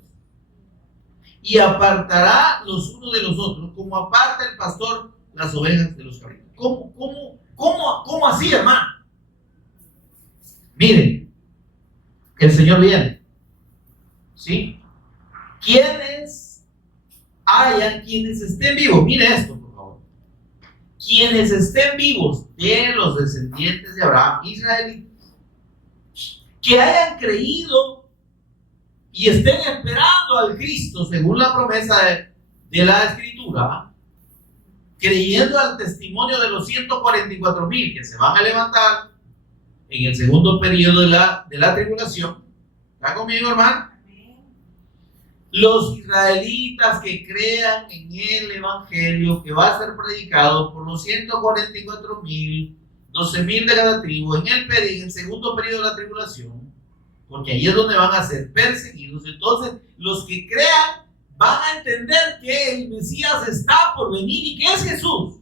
y apartará los unos de los otros, como aparta el pastor las ovejas de los cabritos. ¿Cómo así, hermano? Miren, el Señor viene, ¿sí? Quienes estén vivos, mire esto, por favor. Quienes estén vivos de los descendientes de Abraham, israelitas, que hayan creído y estén esperando al Cristo según la promesa de la Escritura, creyendo al testimonio de los 144,000 que se van a levantar en el segundo periodo de la tribulación. ¿Está conmigo, hermano? Los israelitas que crean en el Evangelio que va a ser predicado por los 144,000, 12,000 de cada tribu en el segundo periodo de la tribulación, porque ahí es donde van a ser perseguidos. Entonces, los que crean van a entender que el Mesías está por venir y que es Jesús,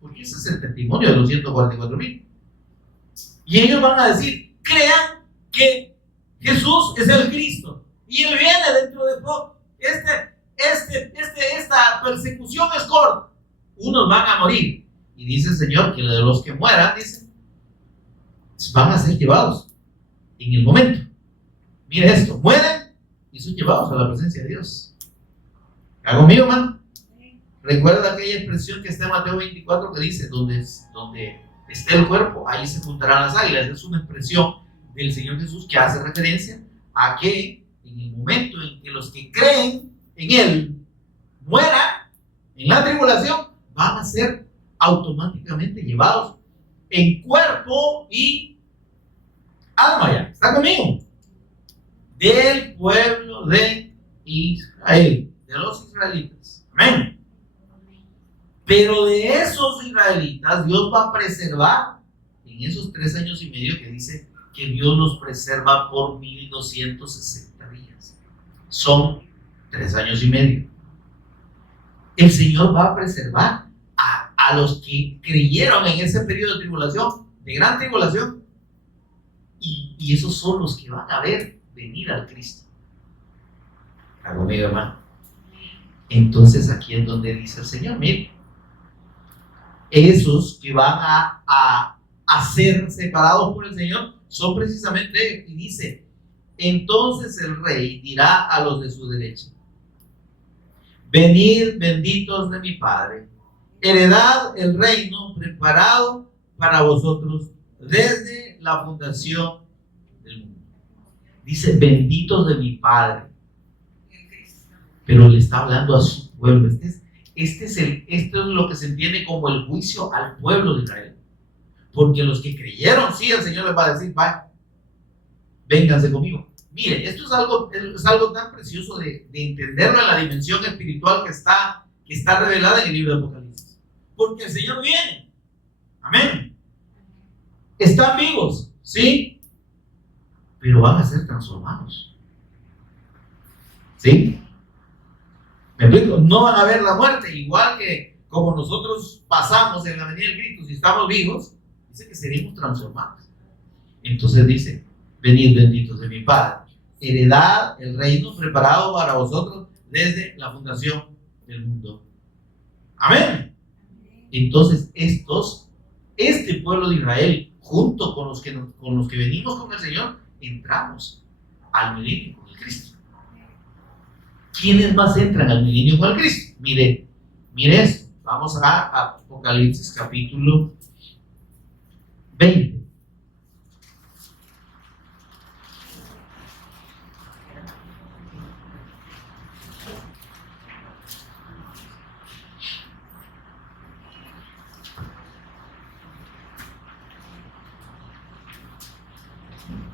porque ese es el testimonio de los 144,000. Y ellos van a decir, crean que Jesús es el Cristo y Él viene dentro de poco. Esta persecución es corta. Unos van a morir. Y dice el Señor que de los que mueran, dice, van a ser llevados en el momento. Mire esto, mueren y son llevados a la presencia de Dios. ¿Está conmigo, hermano? Recuerda aquella expresión que está en Mateo 24 que dice, donde esté el cuerpo, ahí se juntarán las águilas. Es una expresión del Señor Jesús que hace referencia a que en el momento en que los que creen en Él mueran en la tribulación, van a ser automáticamente llevados en cuerpo y alma ya. ¿Está conmigo? Del pueblo de Israel, de los israelitas. Amén. Pero de esos israelitas, Dios va a preservar en esos 3 años y medio que dice que Dios los preserva por 1260 días. Son 3 años y medio. El Señor va a preservar a los que creyeron en ese periodo de tribulación, de gran tribulación, y esos son los que van a ver venir al Cristo. ¿Está conmigo, hermano? Entonces aquí es donde dice el Señor, mire, esos que van a ser separados por el Señor son precisamente, y dice, entonces el rey dirá a los de su derecha, venid benditos de mi Padre, heredad el reino preparado para vosotros desde la fundación del mundo. Dice, benditos de mi Padre, pero le está hablando a su pueblo. Esto es lo que se entiende como el juicio al pueblo de Israel. Porque los que creyeron, sí, el Señor les va a decir, vaya, vénganse conmigo. Mire, esto es algo tan precioso de entenderlo en la dimensión espiritual que está revelada en el libro de Apocalipsis. Porque el Señor viene. Amén. Están vivos, sí, pero van a ser transformados. ¿Sí? ¿Me explico? No van a ver la muerte, igual que como nosotros pasamos en la venida del Cristo, si estamos vivos, dice que seremos transformados. Entonces dice, venid benditos de mi Padre, heredad el reino preparado para vosotros desde la fundación del mundo. Amén. Entonces este pueblo de Israel, junto con los que venimos con el Señor, entramos al milenio con el Cristo. ¿Quiénes más entran al milenio con el Cristo? Mire esto. Vamos a Apocalipsis capítulo 20.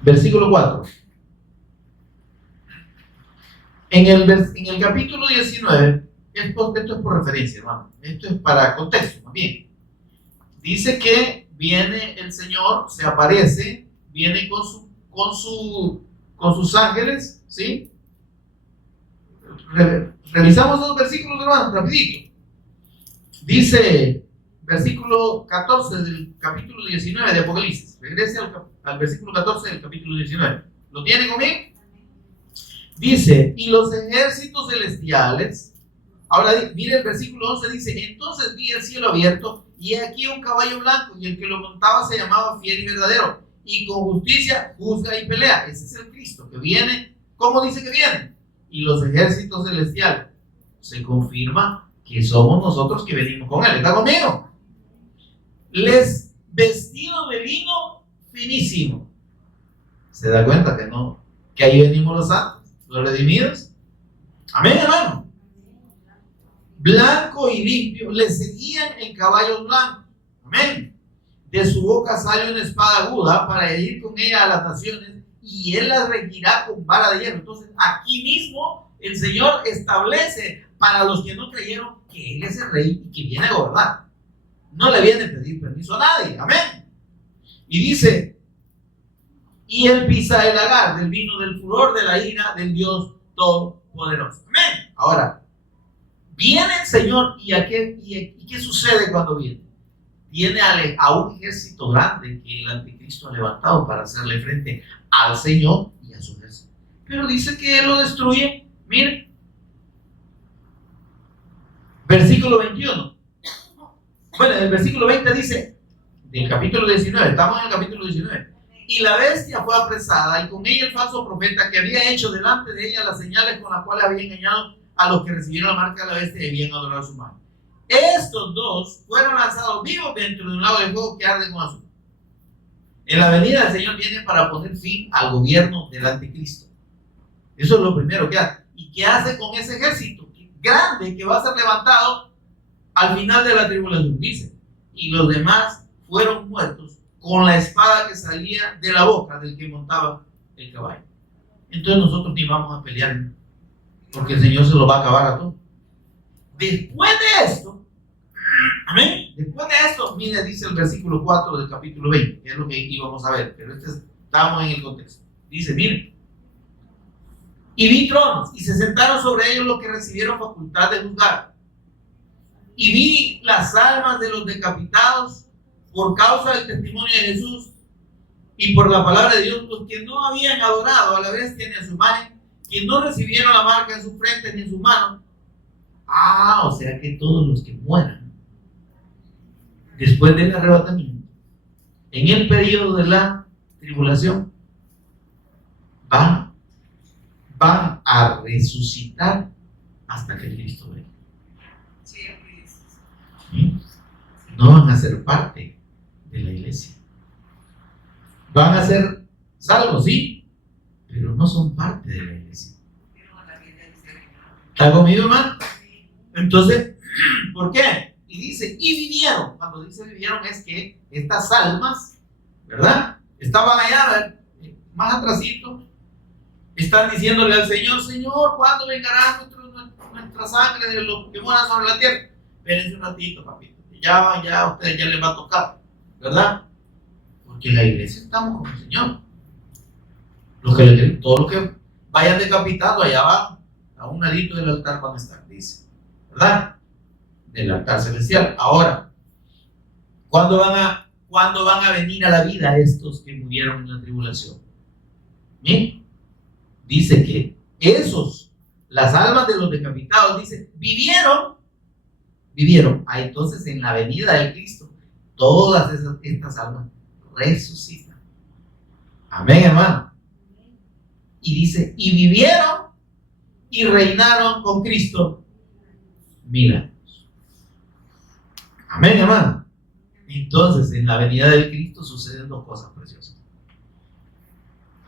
Versículo 4. En el capítulo 19, esto es por referencia, hermano. Esto es para contexto, más bien. Dice que viene el Señor, se aparece, viene con sus ángeles, ¿sí? Revisamos los versículos, hermano, rapidito. Dice, versículo 14 del capítulo 19 de Apocalipsis. Regrese al versículo 14 del capítulo 19. ¿Lo tiene conmigo? Dice, y los ejércitos celestiales. Ahora, mire el versículo 11, dice, entonces vi el cielo abierto, y aquí un caballo blanco, y el que lo montaba se llamaba Fiel y Verdadero, y con justicia juzga y pelea. Ese es el Cristo que viene. ¿Cómo dice que viene? Y los ejércitos celestiales. Se confirma que somos nosotros que venimos con él. ¿Está conmigo? Les vestidos de lino finísimo. ¿Se da cuenta que no? Que ahí venimos los santos, los redimidos. Amén, hermano. Blanco y limpio, le seguían en caballos blancos. Amén. De su boca sale una espada aguda para herir con ella a las naciones, y él las regirá con vara de hierro. Entonces, aquí mismo el Señor establece para los que no creyeron que Él es el rey y que viene a gobernar. No le viene a pedir permiso a nadie. Amén. Y dice, y él pisa el lagar del vino del furor de la ira del Dios Todopoderoso. Amén. Ahora, viene el Señor, ¿y qué sucede cuando viene? Viene a un ejército grande que el anticristo ha levantado para hacerle frente al Señor y a su ejército. Pero dice que Él lo destruye. Miren, versículo 21. Bueno, el versículo 20 dice, del capítulo 19, estamos en el capítulo 19. Y la bestia fue apresada, y con ella el falso profeta que había hecho delante de ella las señales con las cuales había engañado a los que recibieron la marca de la bestia y habían adorado su mano. Estos dos fueron lanzados vivos dentro de un lago de fuego que arde con azufre. En la venida del Señor viene para poner fin al gobierno del anticristo. Eso es lo primero que hace. ¿Y qué hace con ese ejército grande que va a ser levantado al final de la tribulación? Dice, y los demás fueron muertos con la espada que salía de la boca del que montaba el caballo. Entonces nosotros ni vamos a pelear, porque el Señor se lo va a acabar a todos. Después de esto, amén, después de esto, mire, dice el versículo 4 del capítulo 20, que es lo que íbamos a ver, pero estamos en el contexto. Dice, miren, y vi tronos, y se sentaron sobre ellos los que recibieron facultad de juzgar. Y vi las almas de los decapitados por causa del testimonio de Jesús y por la palabra de Dios, los que no habían adorado a la bestia ni a su imagen, que no recibieron la marca en su frente ni en sus manos. O sea que todos los que mueran después del arrebatamiento, en el periodo de la tribulación, van a resucitar hasta que Cristo venga. No van a ser parte de la iglesia. Van a ser salvos, sí, pero no son parte de la iglesia. ¿Está conmigo, hermano? Entonces, ¿por qué? Y dice, y vivieron. Cuando dice vivieron es que estas almas, ¿verdad? Estaban allá, más atrasito, están diciéndole al Señor, Señor, ¿cuándo vengará nuestra sangre de los que moran sobre la tierra? Espérense un ratito, papito. Ya a ustedes ya les va a tocar, ¿verdad? Porque en la iglesia estamos con el Señor. Todos los que vayan decapitados allá abajo, a un ladito del altar van a estar, dice, ¿verdad? Del altar celestial. Ahora, ¿cuándo van a venir a la vida estos que murieron en la tribulación? ¿Bien? Dice que las almas de los decapitados, dice, vivieron. Entonces en la venida de Cristo, todas estas almas resucitan. Amén, hermano. Y dice, y vivieron y reinaron con Cristo 1000 años. Amén, hermano. Entonces en la venida de Cristo suceden dos cosas preciosas.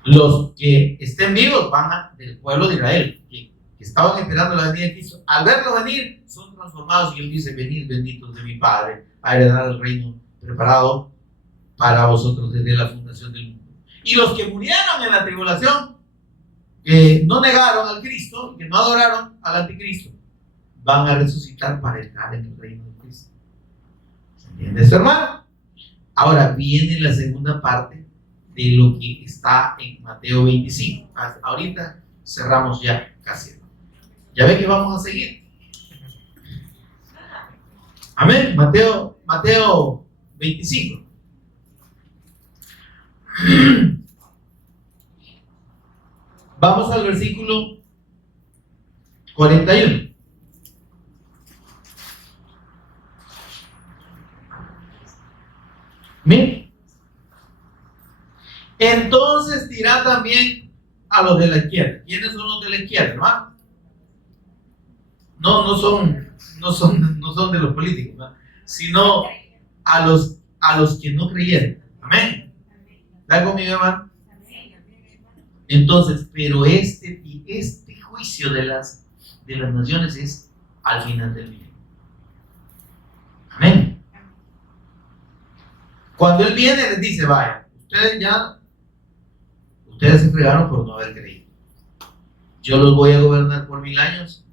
Los que estén vivos del pueblo de Israel, que estaban esperando la venida de Cristo, al verlo venir, son transformados, y él dice, venid benditos de mi Padre, a heredar el reino preparado para vosotros desde la fundación del mundo. Y los que murieron en la tribulación, que no negaron al Cristo, que no adoraron al anticristo, van a resucitar para entrar en el reino de Cristo. ¿Se entiende esto, hermano? Ahora viene la segunda parte de lo que está en Mateo 25. Ahorita cerramos ya casi. Ya ve que vamos a seguir. Amén. Mateo 25. Vamos al versículo 41. Miren. Entonces dirá también a los de la izquierda. ¿Quiénes son los de la izquierda, hermano? No son de los políticos, ¿no? Sino a los que no creyeron. Amén. ¿Está conmigo, hermano? Entonces, pero este juicio de las naciones es al final del milenio. Amén. Cuando Él viene, les dice: vaya, ustedes se fregaron por no haber creído. Yo los voy a gobernar por 1000 años,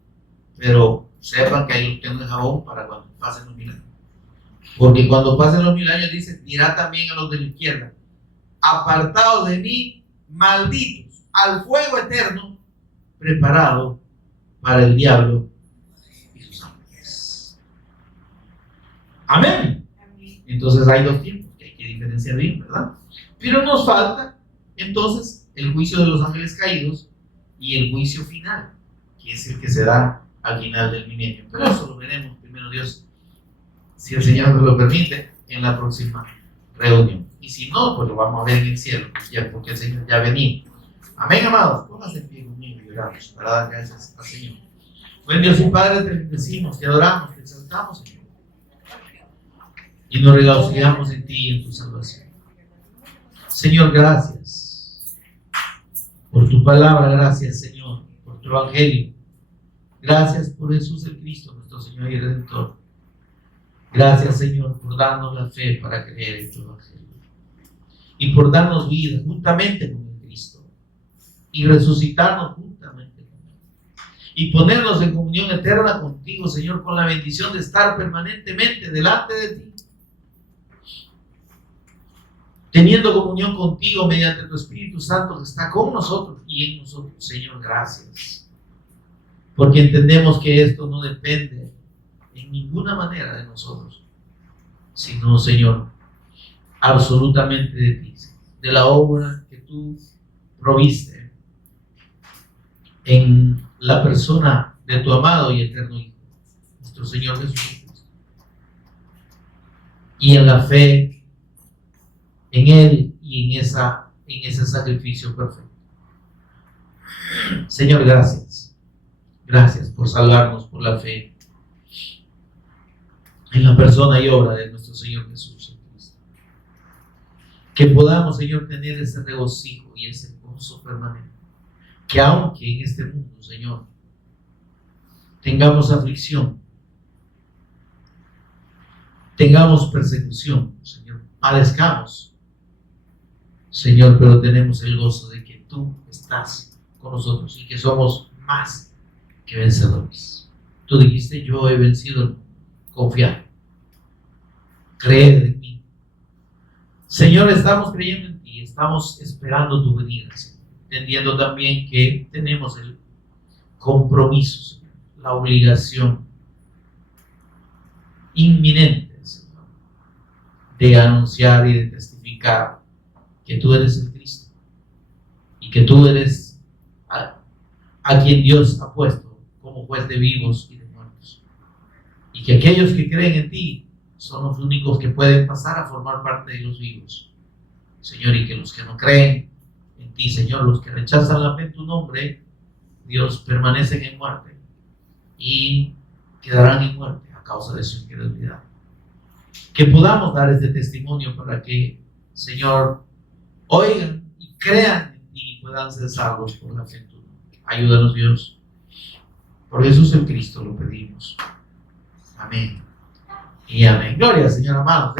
pero sepan que ahí los tengo en jabón para cuando pasen los 1000 años. Porque cuando pasen los 1000 años, dice, dirá también a los de la izquierda: apartados de mí, malditos, al fuego eterno preparado para el diablo y sus ángeles. Amén. Entonces hay dos tiempos que hay que diferenciar bien, ¿verdad? Pero nos falta entonces el juicio de los ángeles caídos y el juicio final, que es el que se da al final del milenio. Pero eso lo veremos, primero Dios, si el Señor nos lo permite, en la próxima reunión. Y si no, pues lo vamos a ver en el cielo, ya, porque el Señor ya ha venido. Amén, amados. Pónganse en pie conmigo y oramos para dar gracias al Señor. Buen Dios y Padre, te bendecimos, te adoramos, te exaltamos, Señor. Y nos regocijamos en ti y en tu salvación. Señor, gracias por tu palabra, gracias, Señor, por tu evangelio. Gracias por Jesús el Cristo, nuestro Señor y Redentor. Gracias, Señor, por darnos la fe para creer en tu evangelio. Y por darnos vida juntamente con el Cristo. Y resucitarnos juntamente con Él. Y ponernos en comunión eterna contigo, Señor, con la bendición de estar permanentemente delante de ti. Teniendo comunión contigo mediante tu Espíritu Santo que está con nosotros y en nosotros. Señor, gracias. Porque entendemos que esto no depende en ninguna manera de nosotros, sino, Señor, absolutamente de ti, de la obra que tú proviste en la persona de tu amado y eterno Hijo, nuestro Señor Jesucristo, y en la fe en Él y en ese sacrificio perfecto. Señor, gracias. Gracias por salvarnos por la fe en la persona y obra de nuestro Señor Jesús Cristo. Que podamos, Señor, tener ese regocijo y ese gozo permanente. Que aunque en este mundo, Señor, tengamos aflicción, tengamos persecución, Señor, padezcamos, Señor, pero tenemos el gozo de que tú estás con nosotros y que somos más que vencedores. Tú dijiste: yo he vencido el mundo. Confiar, creer en mí. Señor, estamos creyendo en ti, estamos esperando tu venida, Señor, entendiendo también que tenemos el compromiso, Señor, la obligación inminente, Señor, de anunciar y de testificar que tú eres el Cristo y que tú eres a quien Dios ha puesto como juez de vivos y de muertos, y que aquellos que creen en ti son los únicos que pueden pasar a formar parte de los vivos, Señor, y que los que no creen en ti, Señor, los que rechazan la fe en tu nombre, Dios, permanecen en muerte y quedarán en muerte a causa de su incredulidad. Que podamos dar este testimonio para que, Señor, oigan y crean en ti y puedan ser salvos por la fe en tu nombre. Ayúdanos, Dios. Por Jesús el Cristo lo pedimos. Amén y amén. Gloria al Señor, amados.